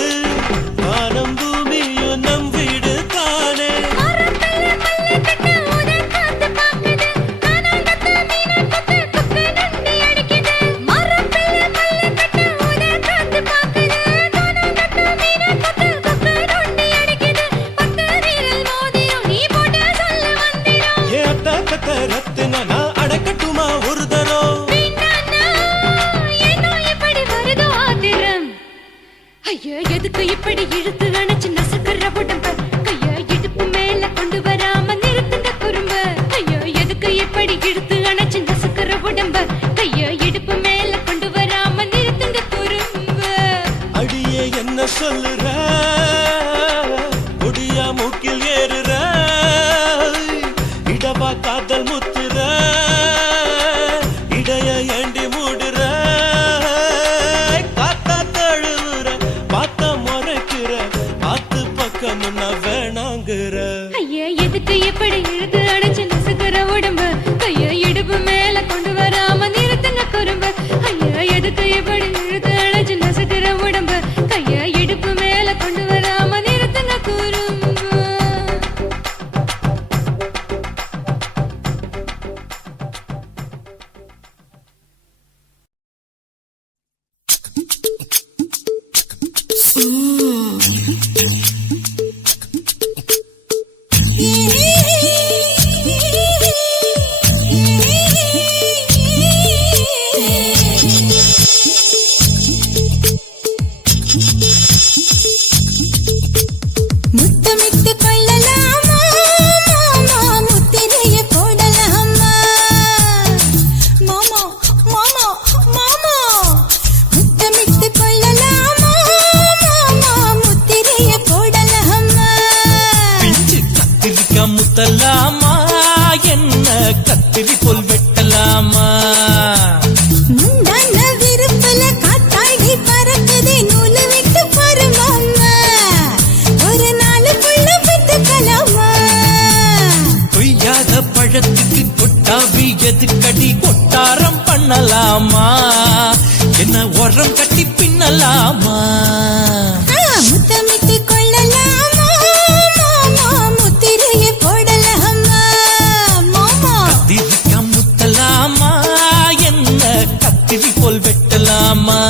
வானம் பூமியும் நம் வீடு தானே மரத்துல மல்லி கட்டு உதன் காத்து பாக்குது கானாங்கத்து மீனா கொத்து கொக்கு நண்டி அடிக்குது மரத்துல மல்லி கட்டு உதன் காத்து பாக்குது கானாங்கத்து மீனா கொத்து கொக்கு நண்டி அடிக்குது பத்து வீரல் மோதிரும் நீ போட்ட சொல்ல வந்திரும் ஏ அத்த கத்த ரத்தின நான் அடக்கட்டுமா ஒரு தரம் பின்னானா ஏனோ இப்படி வருதோ ஆத்திரம் ஐயோ எதுக்கு இப்படி இழுத்து அணைச்சு நசுக்கிற உடம்ப கைய இடுப்பு மேல கொண்டு வராம நிறுத்துங்க குறும்ப ஐயோ எதுக்கு இப்படி இழுத்து அணைச்சு நசுக்கிற உடம்ப கைய இடுப்பு மேல கொண்டு வராம நிறுத்துங்க குறும்ப அடியே என்ன சொல்லுற ஒடியா மூக்கில் ஏறுற இடவா காதல் முத்துற இடைய ஏண்டி மூடுற காத்தா தழுவுற பார்த்த முறைக்கிற ஆத்து பக்கம் வேணாங்குற ஐயா எதுக்கு இப்படி இழுத்து அணைச்சு நசுக்கிற உடம்ப கைய இடுப்பு மேல கொண்டு வராம நிறுத்துங்க குறும்ப ஐயா எதுக்கு இப்படி இழுத்து அணைச்சு நசுக்கிற உடம்ப கைய இடுப்பு மேல கொண்டு வராம நிறுத்துங்க குறும்ப முத்தமிட்டு கொள்ளலாமா மாமா முத்திரைய போடலாமா மாமா மாமா மாமா முத்தமிட்டு கொள்ளலாமா மாமா முத்திரைய போடலாமா பிஞ்சு கத்திரிக்கா முத்தலாமா என்ன கத்திரி போல் வெட்டலாமா முந்தான விருப்பல காத்தாடி பறக்குதே நூலு விட்டு பாரு மாமா ஒரு நாளுக்குள்ள பெத்துக்கலாமா கொய்யாத பழத்துக்கு கொட்டாவி எதுக்கடி கொட்டாரம் பண்ணலாமா என்ன உரம் கட்டி பின்னலாமா முத்தமிட்டு கொள்ளலாமா மாமா முத்திரைய போடலாமா மாமா கத்திரிக்கா முத்தலாமா என்ன கத்திரி போல் வெட்டலாமா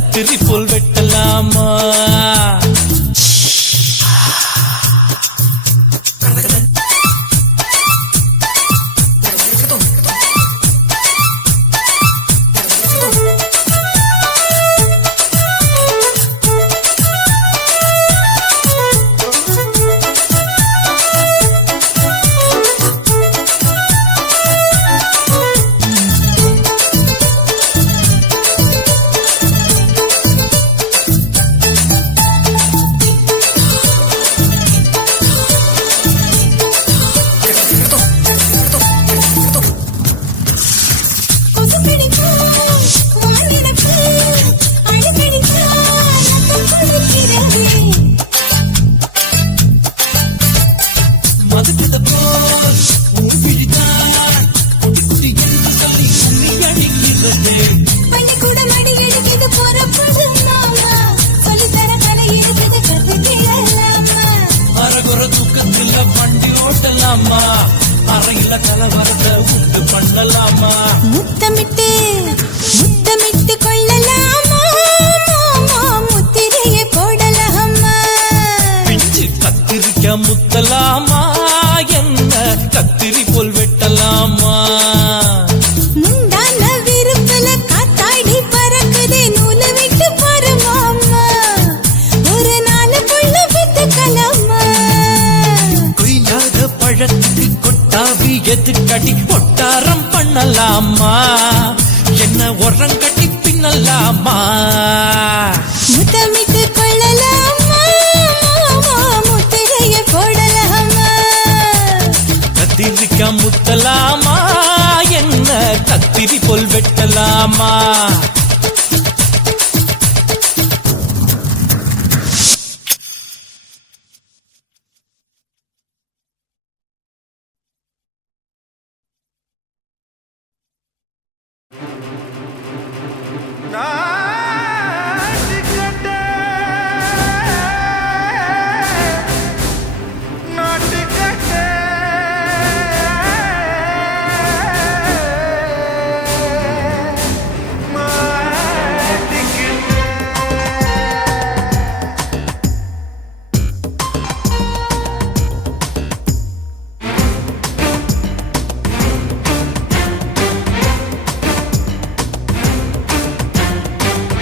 கத்திரி போல் வெட்டலாமா அறையில கலவரத்தை உண்டு பண்ணலாமா முத்தமிட்டு முத்தமிட்டு கொள்ளலாமா முத்திரையை போடலாமா பிஞ்சு கத்திரிக்க முத்தலாமா என்ன கத்திரி போல் வெட்டலாமா முந்தான விருப்பல காத்தாடி பறக்குதே நூல விட்டு பரமாமா ஒரு நாள் புள்ள வித்துக்கலாமா கொய்யாத பழத்துக்கு கொட்டாவி எதுக்கடி ஒட்டாரம் பண்ணலாமா என்ன உரங்கட்டி பின்னலாமா முத்தமிட்டு கொள்ளலாமா முத்திரையை போடலாமா கத்திரிக்க முத்தலாமா என்ன கத்திரி போல் வெட்டலாமா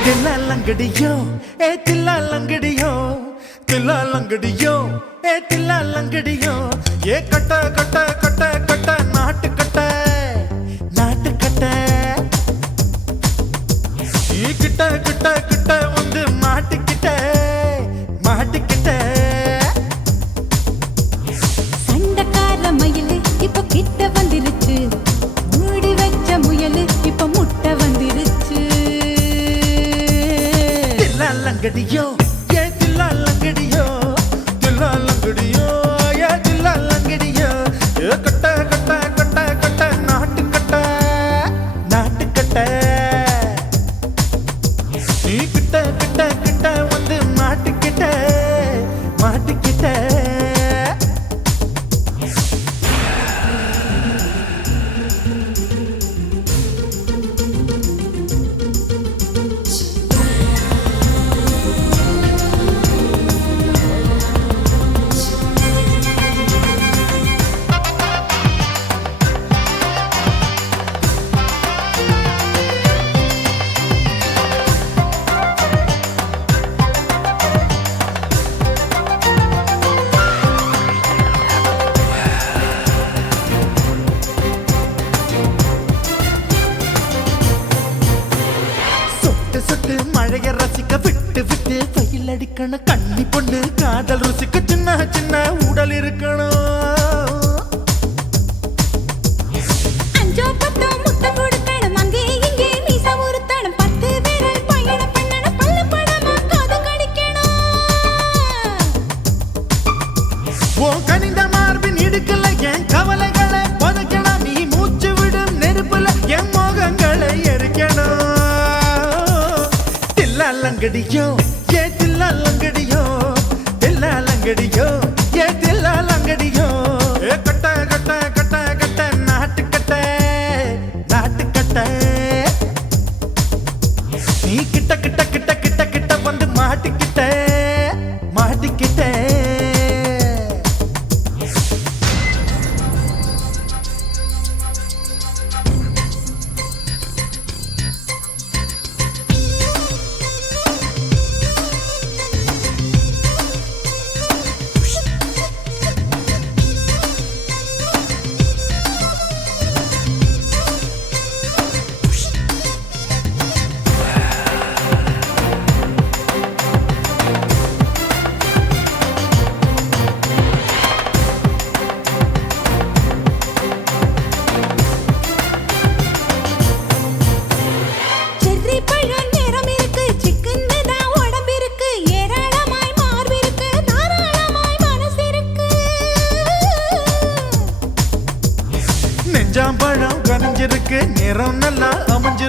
தில்லாலங்கடியோ ஏ தில்லாலங்கடியோ தில்லாலங்கடியோ ஏ தில்லாலங்கடியோ ஏ கட்ட கட்ட கட்ட கட்ட நாட்டு கட்ட நாட்டு கட்ட நீ கிட்ட கிட்ட கிட்ட வந்து மாட்டிக்கிட்ட மாட்டிக்கிட்ட சண்டக்கார மயிலு இப்ப கிட்ட வந்துருச்சு மூடி வச்ச முயலு இப்ப முட்டை வந்துருச்சு தில்லாலங்கடியோ ஏ தில்லாலங்கடியோ தில்லாலங்கடியோ ஏ தில்லாலங்கடியோ ஏ கட்ட கட்ட கட்ட கட்ட நாட்டு கட்ட நாட்டு கட்ட நீ கிட்ட கிட்ட கிட்ட வந்து மாட்டிக்கிட்ட மாட்டிக்கிட்ட சொட்டு மழைய ரசிக்க விட்டு விட்டு வெயில் அடிக்கணும் கண்ணி பொண்ணு காதல் ருசிக்க சின்ன சின்ன உடல் இருக்கணும் அஞ்சோ பத்தோ முத்தம் கொடுக்கணும் அங்கே இங்கே மீசா உருத்தணும் 10 விரல் பயணம் பண்ணணும் பல்ல படமா காது கடிக்கணும் ஓ கனிந்த மார்பின் இடுக்கல என் கவலைகளை புதைக்கணும் நீ மூச்சு விடும் நெருப்புல என் மோகங்களை எரிக்கணும் தில்லாலங்கடியோ ஏ தில்லாலங்கடியோ தில்லாலங்கடியோ ஏ தில்லாலங்கடியோ ஏ கட்ட கட்ட கட்ட கட்ட நாட்டு கட்ட நாட்டு கட்ட நீ கிட்ட கிட்ட கிட்ட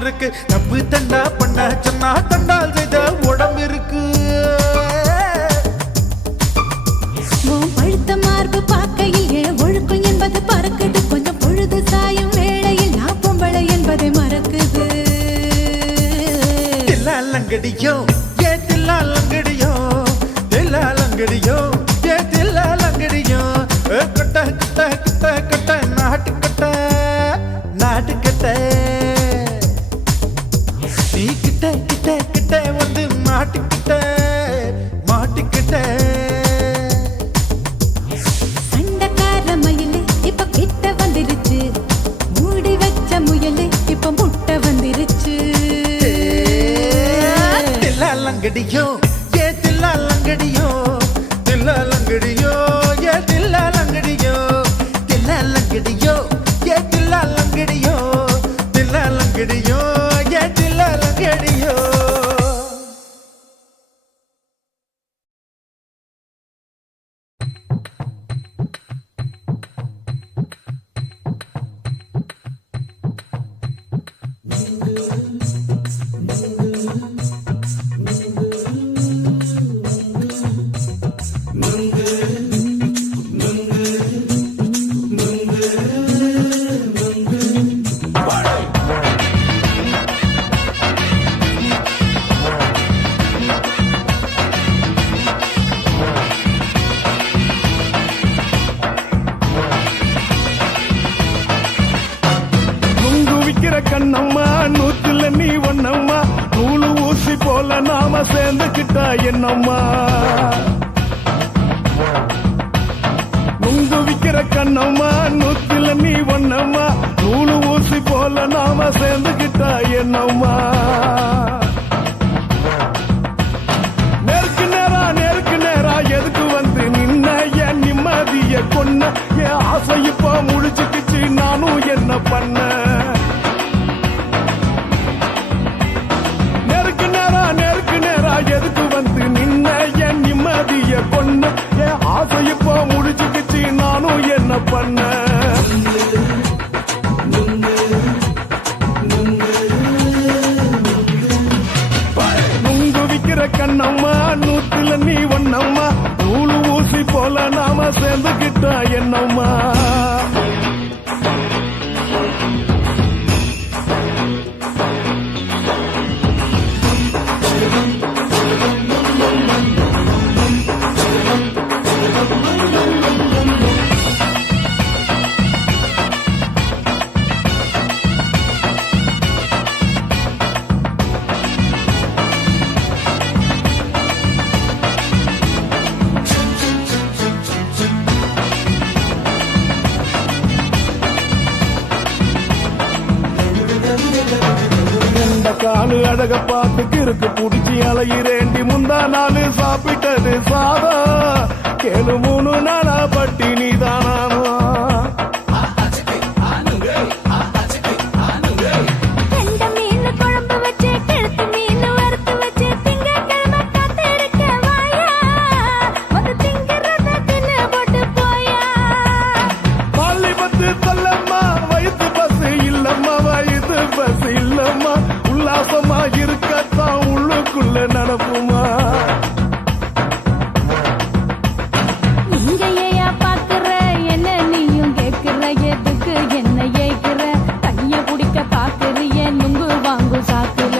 இருக்கு. தப்பு தண்டா பண்ண சொன்னா தண்டால் செய்த உடம்பு இருக்கு. பழுத்த மார்பு பார்க்கையில் என் ஒழுக்கம் என்பது பறக்குது. கொஞ்சம் பொழுது சாயும் வேளையில் நான் பொம்பளை என்பதை மறக்குது. தில்லாலங்கடியோ ஏ தில்லாலங்கடியோ, தில்லாலங்கடியோ ஏ தில்லாலங்கடியோ. கட்ட கட்ட கட்ட கட்ட நாட்டு கட்ட நாட்டு கட்ட. நீ கிட்ட கிட்ட கிட்ட வந்து மாட்டிக்கிட்ட மாட்டிக்கிட்ட. சண்டைக்கார மயிலு இப்ப கிட்ட வந்துருச்சு. மூடி வச்ச முயலு இப்ப முட்டை வந்துருச்சு. தில்லாலங்கடியோ ஏ தில்லாலங்கடியோ, தில்லாலங்கடியோ ஏ தில்லாலங்கடியோ. தில்லாலங்கடியோ ஏ தில்லாலங்கடியோ, தில்லாலங்கடியோ ஏ தில்லாலங்கடியோ. கண்ணம்மா நூத்துல நீ ஒண்ணம்மா, நூலு ஊசி போல நாம சேர்ந்துக்கிட்டா என்னம்மா. நுங்கு விக்கிற கண்ணம்மா நூத்துல நீ ஒண்ணம்மா, நூலு ஊசி போல நாம சேர்ந்துக்கிட்டா என்னம்மா. நேருக்கு நேரா எதுக்கு வந்து நின்ன என் நிம்மதிய கொன்ன. என் ஆசை இப்ப முடிச்சுக்கிச்சு நானும் என்ன பண்ண. நேருக்கு நேரா எதுக்கு வந்து நின்ன என் நிம்மதிய கொன்ன. என் ஆசை இப்போ முடிச்சுக்கிச்சு நானும் என்ன பண்ண. நுங்கு விக்கிற கண்ணம்மா நூத்துல நீ ஒண்ணம்மா, நூலு ஊசி போல நாம சேர்ந்துக்கிட்டா என்னம்மா. காலு அழக பார்த்து கிறுக்கு புடிச்சி அலையிறேண்டி. முந்தா நாலு சாப்பிட்டது சாதம் கேளு 3 நாளா பட்டினி தானானோ. சொல்லம்மா வயிற்று பஸ் இல்லம்மா, வயிற்று பஸ் இல்லம்மா. உல்லாசமா இருக்கத்தான் உள்ளுக்குள்ள நடப்புமா. இங்கேயா பாக்குற என்ன நீயும் கேக்குற. எதுக்கு என்ன ஏக்குற. கைய பிடிக்க பாக்குறிய நுங்கு வாங்கு சாக்குற.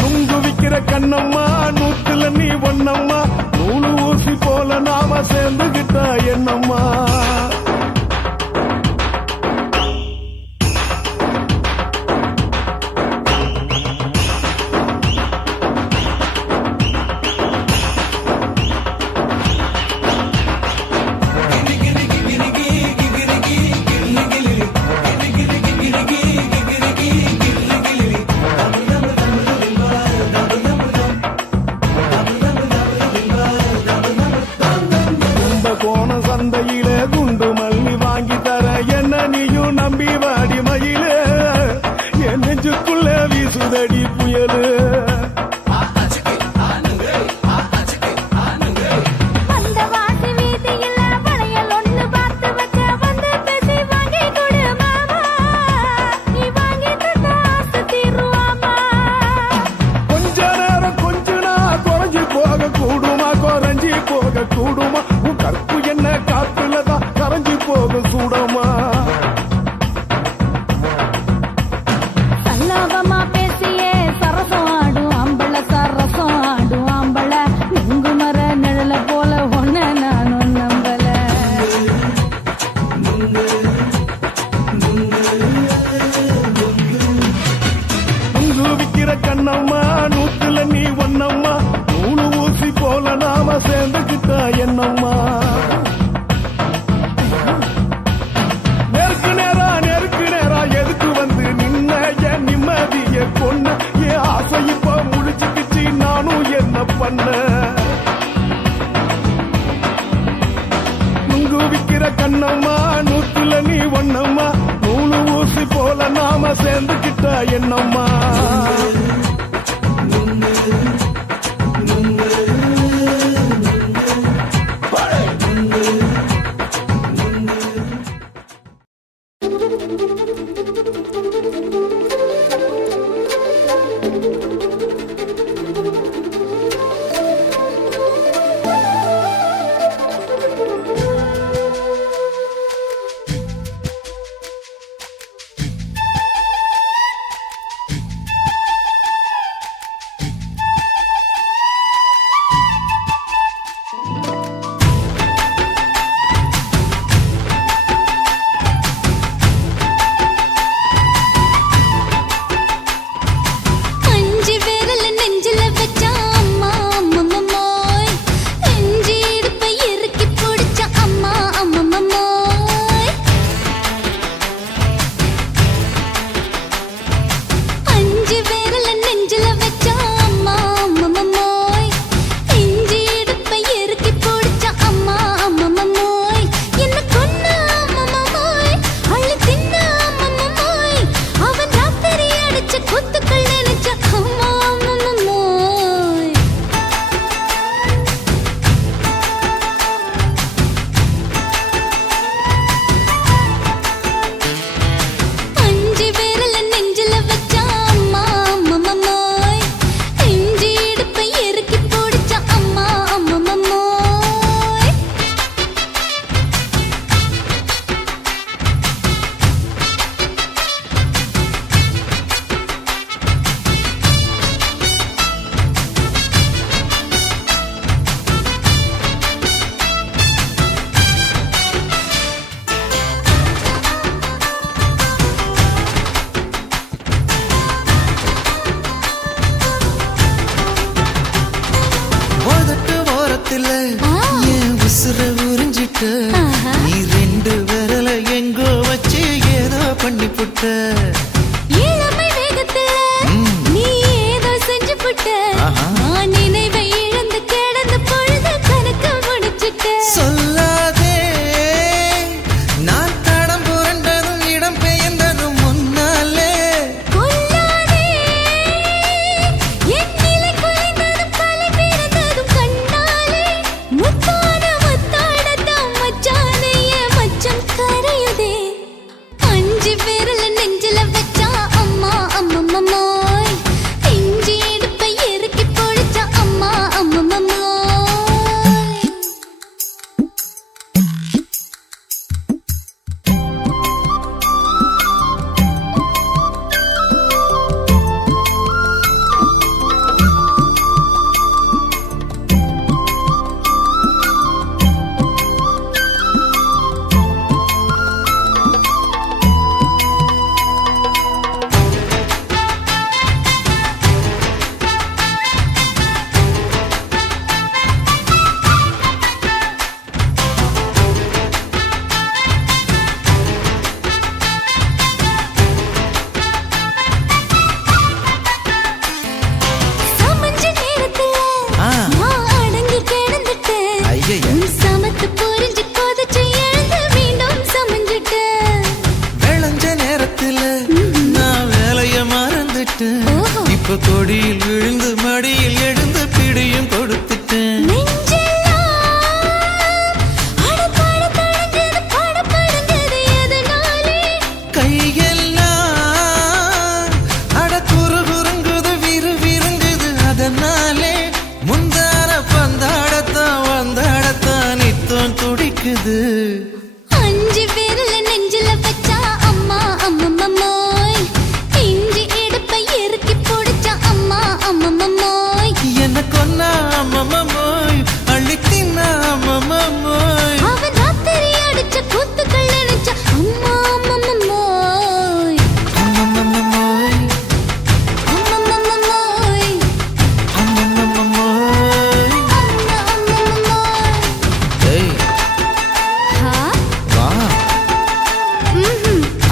நுங்கு விக்கிற கண்ணம்மா நூத்துல நீ ஒண்ணம்மா, நூலு ஊசி போல நாம சேர்ந்துகிட்டா என்னம்மா. சந்தையிலே குண்டு புட்ட இளமை வேகத்துல நீ ஏதோ செஞ்சு புட்ட நான் நினைவை இழந்து கிடந்து பொழுது கணக்கு முடிச்சுட்ட சொல்லாதே நான் தடம் புரண்டதும் இடம் பெயர்ந்ததும் முன்னாலே கொல்லாதே என் நிலை குலைந்ததும் தலை பிறந்ததும் கண்ணாலே முத்தான முத்தாடத்தான் மச்சானைய மச்சம் கரையுதே அஞ்சு விரல நெஞ்சில வச்சா அம்மா அம்மம்மோய் இஞ்சி எடுப்பை இறுக்கி பொழிச்சா அம்மா அம்மம்மோய் சமஞ்ச நேரத்துல நான் அடங்கி கிடந்துட்டேன் உன் சமத்து புரிஞ்சு கொதிச்சு எழுந்து மீண்டும் சமஞ்சிட்டேன் விளைஞ்ச நேரத்துல நான் வேலைய மறந்துட்டேன் இப்ப கொடியில் விழுந்து மடியில் எழுந்து பிடியும் கொடுத்துட்டேன் நெஞ்செல்லாம் அடப்பட தடஞ்சது படபடஞ்சது எதனாலே கையெல்லாம் அட குறு குறுங்குது விறுங்குது அதனாலே முந்தார பந்தாடத்தான் வந்தாடத்தான் நித்தம் துடிக்குது அஞ்சு விரல நெஞ்சில வச்சா அம்மா அம்மம்மோய் இஞ்சி எடுப்பை இறுக்கி பொடிச்சா அம்மா அம்மம்மோய் என்ன கொன்னா அம்மம்மோய் அள்ளித்தின்னா அம்மம்மோய் அவன் ராத்திரி அடிச்ச கூத்துக்கள் நினைச்ச அம்மா அம்மம்மோய் அம்மம்மோய் அம்மம்மோய் அம்மம்மோய் அம்மா அம்மம்மோய் ஏய் ஹா வா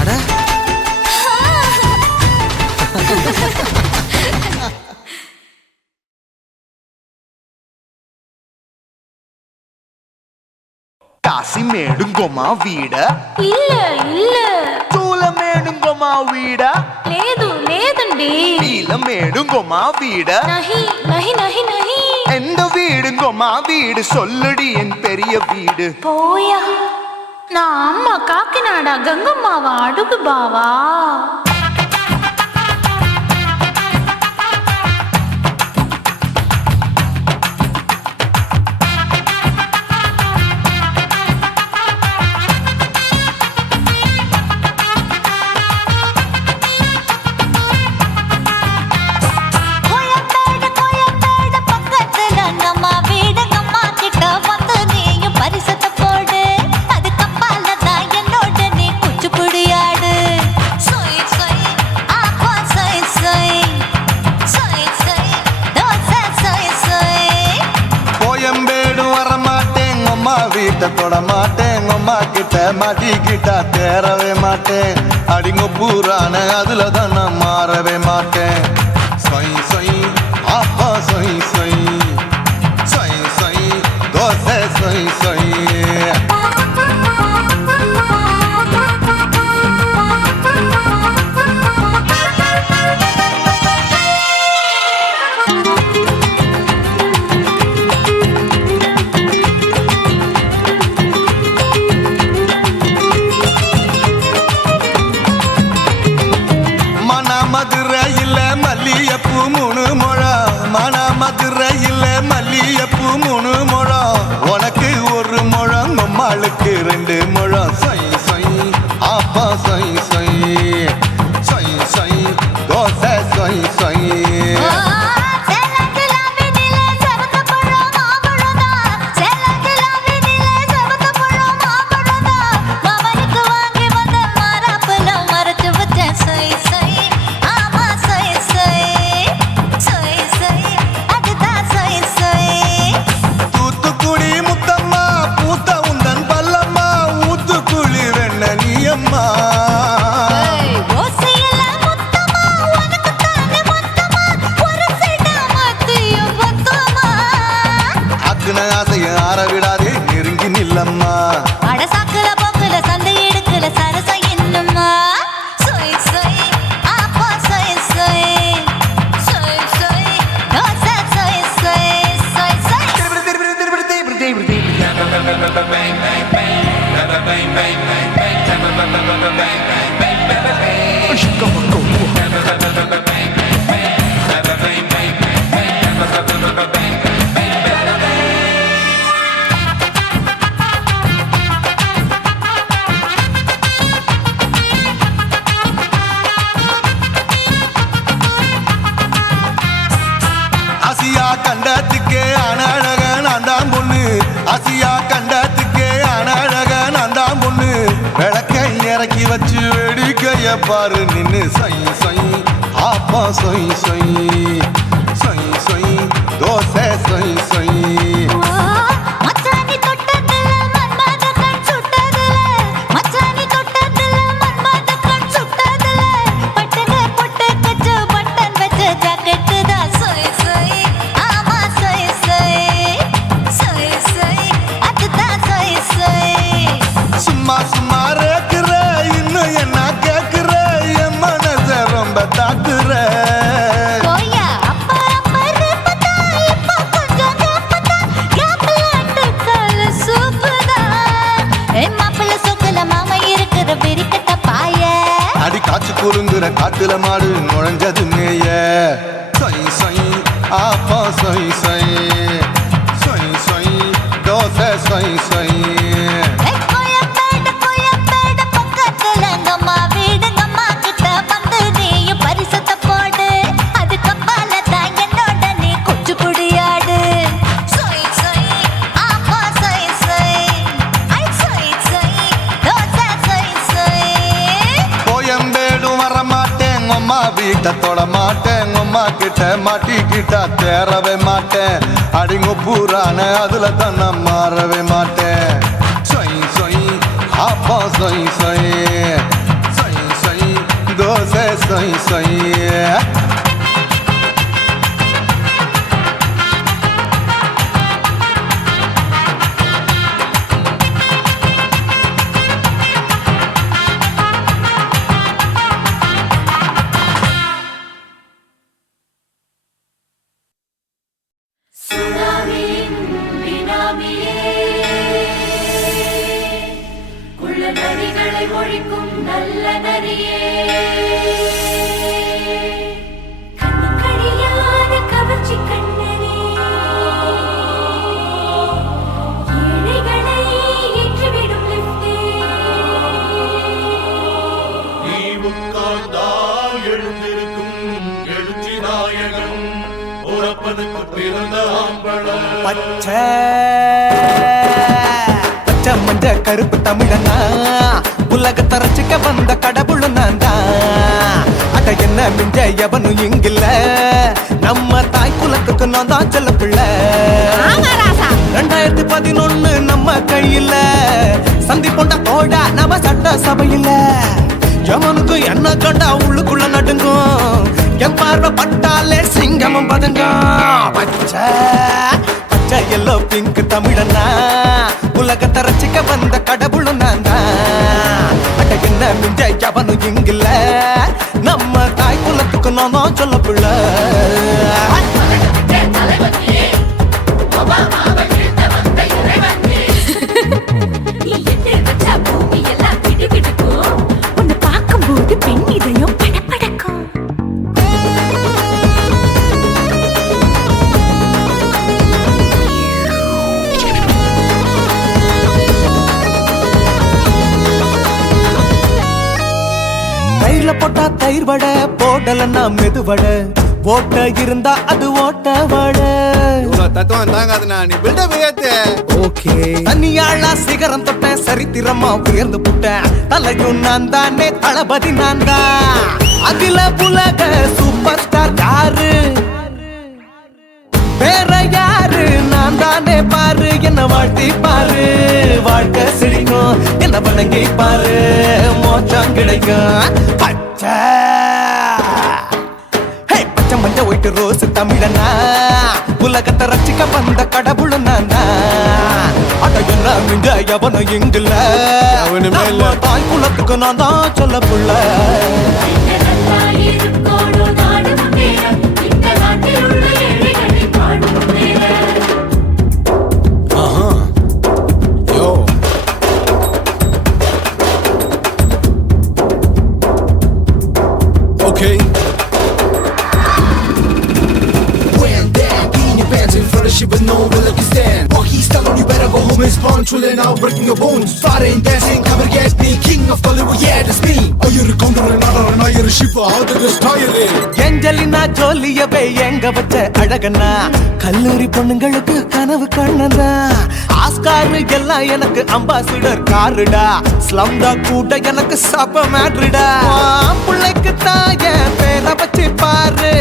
அட కాశీమేడుంగోమా వీడ இல்ல இல்ல చూలమేడుంగోమా వీడ లేదు లేదండి నీలమేడుంగోమా వీడ నహి నహి నహి నహి எந்த வீடுங்கோமா வீடு சொல்லுடி என் பெரிய வீடு పోయా నా అమ్మ కాకినాడ గంగమ్మావా అడుగు బావా கோயம்பேடு பக்கத்துல நம்ம வீடு அம்மா கிட்ட வந்து நீயும் பரிசத்தை போடு அது கப்பால தான் என்னோட நீ குச்சிப்புடியாடு சொய் சொய் ஆப்பா சொய் சொய் சொய் சொய் தோசை சொய் சொய் கோயம்பேடு வரமாட்டேன் அம்மா வீட்டை தொட மாட்டேன் அம்மா கிட்ட மாட்டிக்கிட்டா தேரவே மாட்டேன் அடிங்க பூரான அதுல தான் நான் மாறவே மாட்டேன் சொய் சொய் அப்பா சொய் சொய் சொய் சொய் தோசை சொய் சொய் மதுரையில் மல்லியப்பூ 3 முழம் மதுரையில் மல்லியப்பூ 3 முழம் உனக்கு 1 முழம் அம்மாளுக்கு 2 முழம் சொய் சொய் ஆப்பா சொய் சொய் சொய் சொய் தோசை சொய் சொய் மறைச்சு வச்ச சொய் சொய் ஆமா சொய் சொய் ஆசியா கண்டத்துக்கே அனழக நான் தான் பொண்ணு ஆசியா கண்டத்துக்கே அனழக நான் தான் பொண்ணு விளக்கை இறக்கி வச்சு வேடிக்கைய பாரு நின்னு சொய் சொய் ஆப்பா சொய் சொய் சொய் சொய் தோசை சொய் சொய் மச்சானி தொட்டதுல மன்மத கண் சுட்டதுல மச்சானி தொட்டதுல மன்மத கண் சுட்டதுல பட்டன பொட்டு கச்சு பட்டன் வச்ச ஜாக்கெட் தான் சொய் சொய் ஆமா சொய் சொய் சொய் சொய் அதுதான் சொய் சொய் சும்மா சும்மா ரேக்குற இன்னும் என்ன கேக்குற என் மனச ரொம்ப தாக்குற கோயா அப்பா அப்பா ரப்பதா இப்போ கொஞ்சம் கேப்பதா கேப்பலாட்டு கால சூப்பதா ஏ மாப்பிள்ள சொக்கல மாமா இருக்கிற வெறிக்கட்ட பாய அடி காய்ச்சி குறுங்குற காட்டுல மாடு நுழைஞ்சது மேய சொய் சொய் ஆப்பா சொய் சொய் சொய் சொய் தோசை சொய் சொய் கோயம்பேடு பக்கத்துல எங்கம்மா வீடுங்கம்மா கிட்ட வந்து நீயும் பரிசத்தை போடு அதுக்கப்பால தான் என்னோட நீ குச்சி புடியாடு சொய் சொய் ஆப்பா சொய் சொய் ஐ சொய் சொய் தோசை சொய் சொய் கோயம்பேடும் வர மாட்டேன் அம்மா வீட்டை தொட மாட்டேன் அம்மா கிட்ட மாட்டிக்கிட்டா தேரவே மாட்டேன் அடிங்க பூரான அதுல தான் நான் மாறவே மாட்டேன் சொய் சொய் ஆப்பா சொய் சொய் சொய் சொய் தோசை சொய் சொய் நரிகளை ஒழிக்கும் நல்ல நரியே கண்ணுக்கடியான கவர்ச்சி கண்ணனே ஏழைகளை ஏற்றிவிடும் லிப்டே நீ உட்கார்ந்தால் எழுந்திருக்கும் எழுச்சி நாயகன் உறப்பதுக்கு பிறந்த ஆம்பளம் பச்சை பச்சை மஞ்ச கருப்பு தமிழனா உலகத்தை ரசிக்க வந்த கடவுள் நான் தான் அட என்ன மிஞ்ச எவனும் இங்கில்ல நம்ம தாய் குலத்துக்கு நான் தான் செல்ல பிள்ளை 2011 நம்ம கையில சந்தி பொண்ட தோடா நம்ம சட்ட சபையில எவனுக்கு என்ன கண்டா உள்ளுக்குள்ள நடுங்கும் என் பார்வை பட்டாலே சிங்கமும் பதுங்கும் பச்சை பச்சை எல்லோ பிங்க் தமிழனா உலகத்தை ரசிக்க வந்த கடவுள் நான் தான் அட என்ன மிஞ்ச எவனும் இங்கில்ல நம்ம தாய் குலத்துக்கு நான் தான் சொல்ல பிள்ளை நீ எட்டு வச்சா பூமி எல்லாம் கிடுகிடுக்கும் உன்னை பார்க்கும்போது பெண் இதயம் படபடக்கும் தயிர்ல போட்டா தயிர் வடை போடலன்னா மெது வடை ஓட்ட இருந்தா அது ஓட்ட வடை தத்துவம் தாங்காதுண்ணா நீ பில்டப் ஏத்து ஓகே தனியாளா சிகரம் தொட்டேன் சரித்திரமா உயர்ந்து புட்டேன் தலையும் நான் தானே தளபதி நான் தான் அகில உலக சூப்பர் ஸ்டார் யாரு வேற யாரு நான் தானே பாரு என்ன வாழ்த்தி பாரு வாழ்க்கை சிரிக்கும் என்ன வணங்கி பாரு மோச்சம் கிடைக்கும் பச்சை பச்சை மஞ்ச ஒயிட்டு ரோஸ் தமிழனா உலகத்தை ரசிக்க வந்த கடவுள் நான் தான் அட என்ன மிஞ்ச எவனும் இங்கில்ல நம்ம தாய் குலத்துக்கு நான் தான் சொல்ல புள்ள Chillin' out, breaking your bones. Foreign dancing, cover get me. King of Bollywood, yeah, that's me. Ayuru counter, another, ayuru shiva, how did this style? Angelina ஜோலியவே எங்க வச்ச அழகனா கல்லூரி பொண்ணுங்களுக்கு கனவு கண்ணனா ஆஸ்கார் எல்லாம் எனக்கு அம்பாசிடர் காருடா ஸ்லம்டா கூட எனக்கு சப்ப மேட்ருடா பிள்ளைக்கு தாய பேரை வச்சு பாரு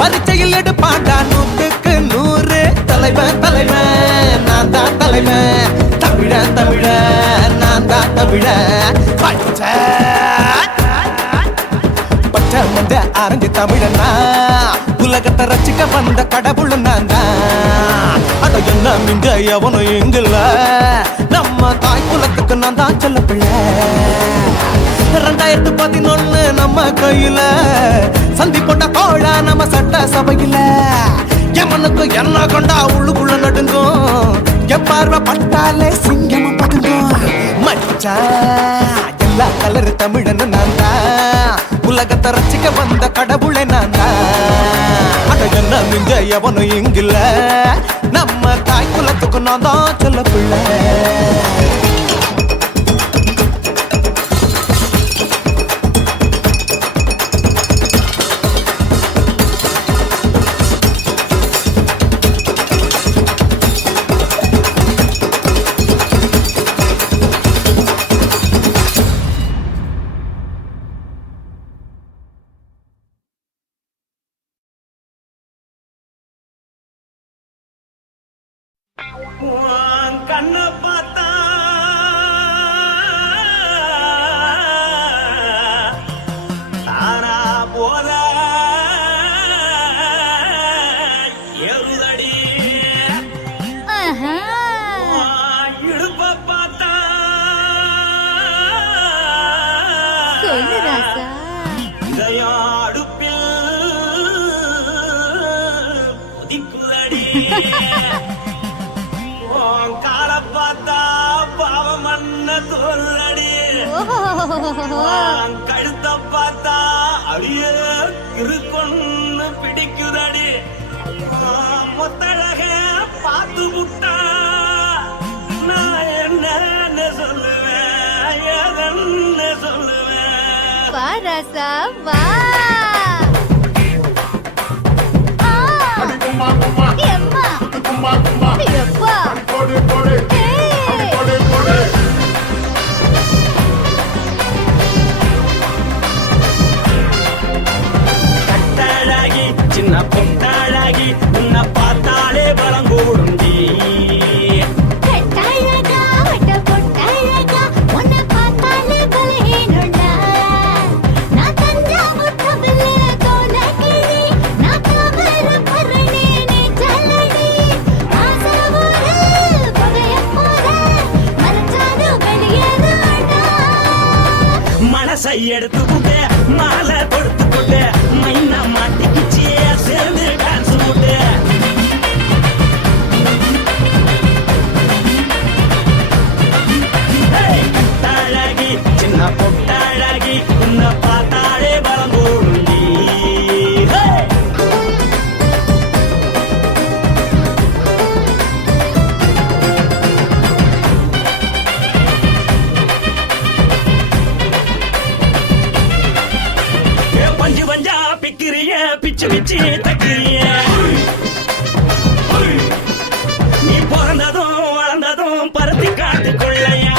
பரீட்சையில் எடுப்பாண்டா 100க்கு 100 தலைவன் தலைவன் நான் தான் தலைவன் தமிழன் தமிழன் நான் தான் தமிழன் பச்சை மண்ட ஆரஞ்சு தமிழனா உலகத்தை ரசிக்க வந்த கடவுள் நான் தான் அத என்ன மிஞ்ச எவனும் எங்கல்ல நம்ம தாய் குலத்துக்கு நான் தான் சொல்ல பிள்ளை 2011 நம்ம கையில சந்தி போட்ட தோழா நம்ம சட்ட சபையில எமனுக்கு என்ன கொண்டா உள்ளுக்குள்ள நடுங்கும் எப்பார்வை பட்டாலே சிங்கமும் பதுங்கும் மச்சா எல்லா கலர் தமிழன் நான் தான் உலகத்தை ரசிக்க வந்த கடவுளை நான் தான் அட என்ன மிஞ்ச எவனும் இங்கில்ல நம்ம தாய் குலத்துக்கு நான் தான் சொல்ல பிள்ளை கண்ண பார்த்தா தாரா போல எருதடி இடுப்ப பார்த்தா இதயம் அடுப்பில் ஒதிக்குதடி கால பார்த்தா பாவம் மண்ண தோல்றடி கழுத்த பார்த்தா அடிய இருக்குன்னு பிடிக்குதடி மொத்தழக பார்த்து விட்டா நான் என்ன சொல்லுவேன் எதன்னு சொல்லுவேன் வாராசா வா கட்டாளாகி சின்ன பொட்டாளாகி உன்னை பார்த்தாலே பலம் கூடுண்டி மனசை எடுத்துக்கிட்டு மாலை கொடுத்துக்கிட்டு மைனா மாட்டிக்கிச்சு சேர்ந்து டான்ஸ் போட்டு கட்டாழகி சின்ன பொட்டாழகி உன்னை பார்த்தாலே பலம் கூடுண்டி பஞ்சு பஞ்சா பிக்கிறிய பிச்சு பிச்சு தக்கிறிய நீ பிறந்ததும் வளர்ந்ததும் பருத்தி காட்டுக்குள்ளையா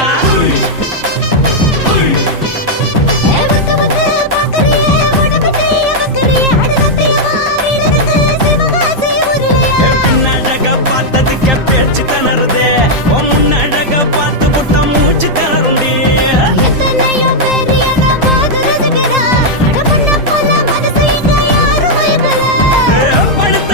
பின்னழக பார்த்ததுக்கு பேச்சு தளருது முன்னழக பார்த்து புட்ட மூச்சு தளருண்டி படுத்த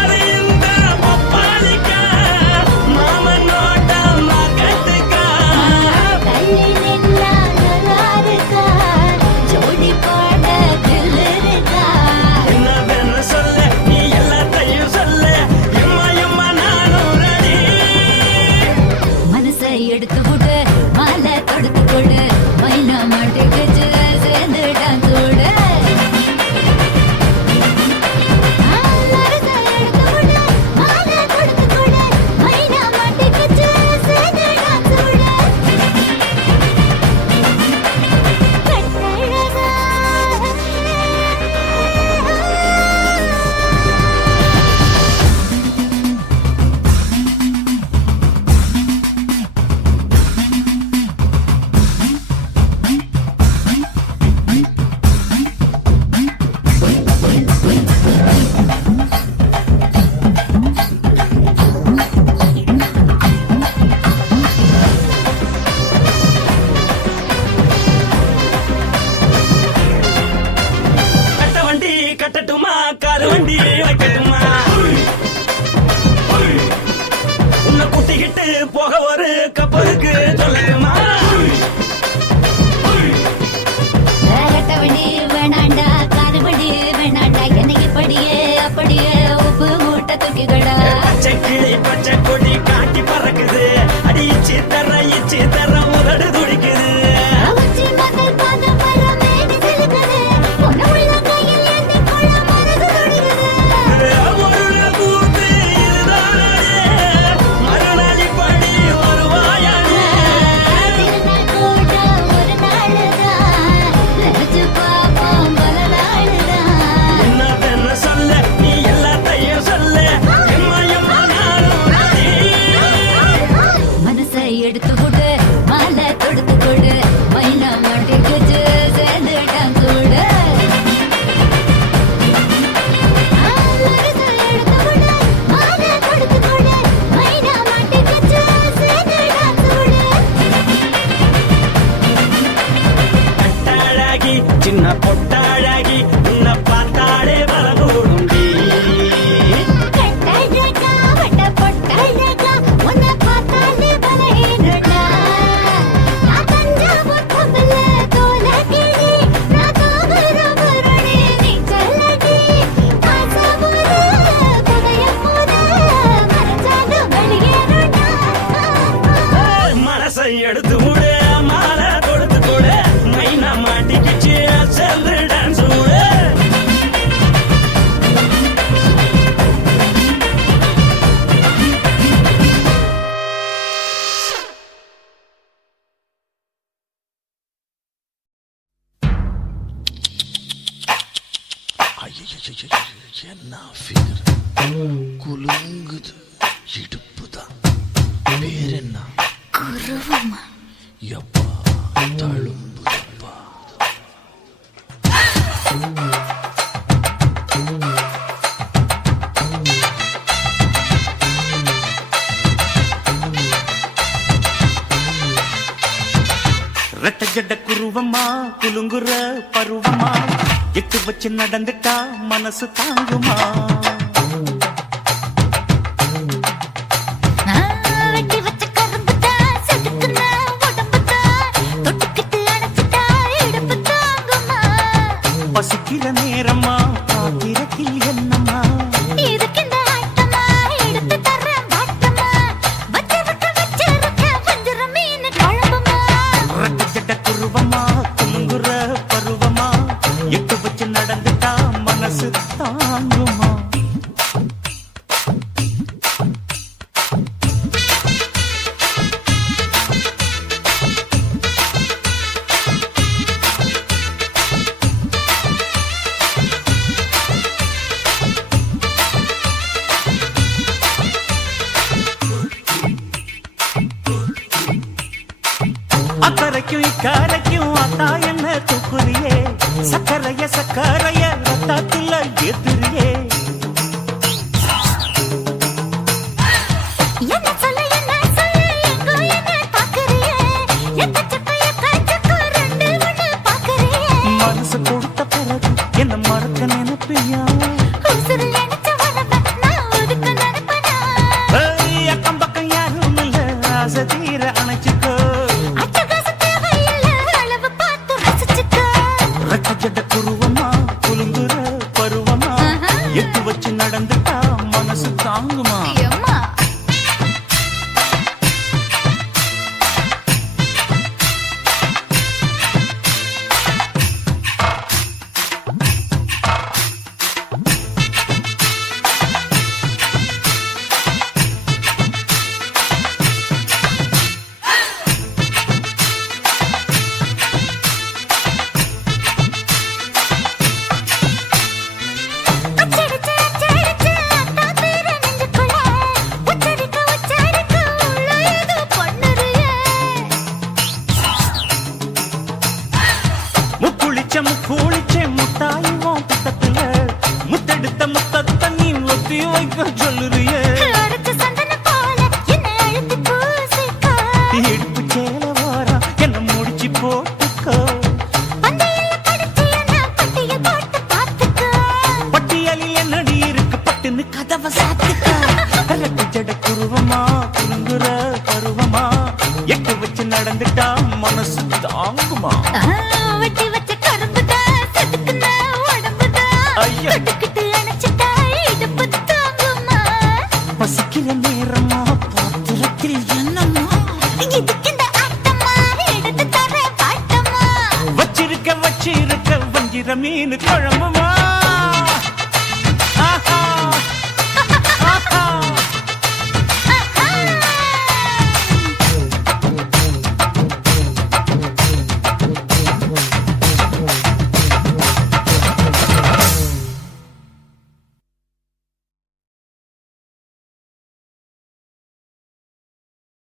அழகி உன்னை பார்த்தாலே பலகூடும் மனசை எடுத்து விடு மாலை கொடுத்து கொடு மைனா மாட்டிக்கிச்சு சேர்ந்து டான்ஸ் விடு என்ன ஃபிகர் குலுங்குது இடுப்புதான் பேர் என்ன குருவமா எப்பா தழும்புதப்பா ரெட்ட ஜட குருவமா குலுங்குற பருவமா எட்டு வச்சு நடந்துட்டா மனசு தாங்குமா வெட்டி வச்ச கரும்புதா செதுக்குன உடம்புதா தொட்டுக்கிட்டு அணைச்சிட்டா இடுப்பு தாங்குமா பசிக்கிற நேரமா பாத்திரத்தில் என்னம்மா இதுக்கு இந்த ஆட்டமா எடுத்து தர்றேன் வாட்டமா வச்சிருக்க வஞ்சிர மீன் குழம்புமா ரெட்ட ஜட குருவமா குலுங்குற பருவமா எட்டு வச்சு நடந்துட்டா மனசு தாங்குமா அக்கறைக்கும் இக்கரைக்கும் அத்தா என்ன தூக்குறியே சக்கரைய ரத்தாத்துல எதிரியே என்ன சொல்ல எங்கோ என்ன பாக்குறியே எக்கச்சக்கைய காய்ச்சக்கு ரெண்டு ஒண்ணு பாக்குறியே மனசு கொடுத்த பிறகு என்ன மறக்க நினைப்பியா உசுறு நினைச்ச வரவ நான் ஒதுக்க நினைப்பனா அக்கம் பக்கம் யாரும் இல்ல ஆசை தீர அணைச்சுக்கோ அட்டகாச தேவையில்ல அளவு பார்த்து ரசிச்சுக்கோ ரெட்ட ஜட குருவமா குலுங்குற பருவமா எட்டு வச்சு நடந்துட்டா மனசு தாங்குமா அம்மா அச்சடிச்சு அத்தா பேர நெஞ்சுக்குள்ள உச்சரிக்க உள்ள ஏதோ பண்ணுறியே முக்குளிச்ச முட்டாயுவோம் புத்தத்துல முத்தெடுத்த முத்தத்தை நீ ஒத்தி வைக்க சொல்லுறியே அரைச்ச சந்தன போல என்னை அழுத்தி பூசிக்கோ இடுப்பு சேல வாரா என்ன முடிச்சு போட்டுக்கோ பந்தையில படிச்சு என்ன பட்டியல் போட்டு பார்த்துக்கோ பட்டியலில் என்னடி இருக்கு பட்டுன்னு கதவை சாத்துக்கோ ரெட்ட ஜட குருவமா குலுங்குற பருவமா எட்டு வச்சு நடந்துட்டா மனசு தாங்குமா வெட்டி வச்ச கரும்புதா செதுக்குன உடம்புதா ஐயா. தொட்டுக்கிட்டு அணைச்சிட்டா இடுப்பு தாங்குமா பசிக்கிற நேரமா பாத்திரத்தில் என்னம்மா இதுக்கு இந்த ஆட்டமா எடுத்து தர பாட்டமா வச்சிருக்க வஞ்சிர மீன் குழம்புமா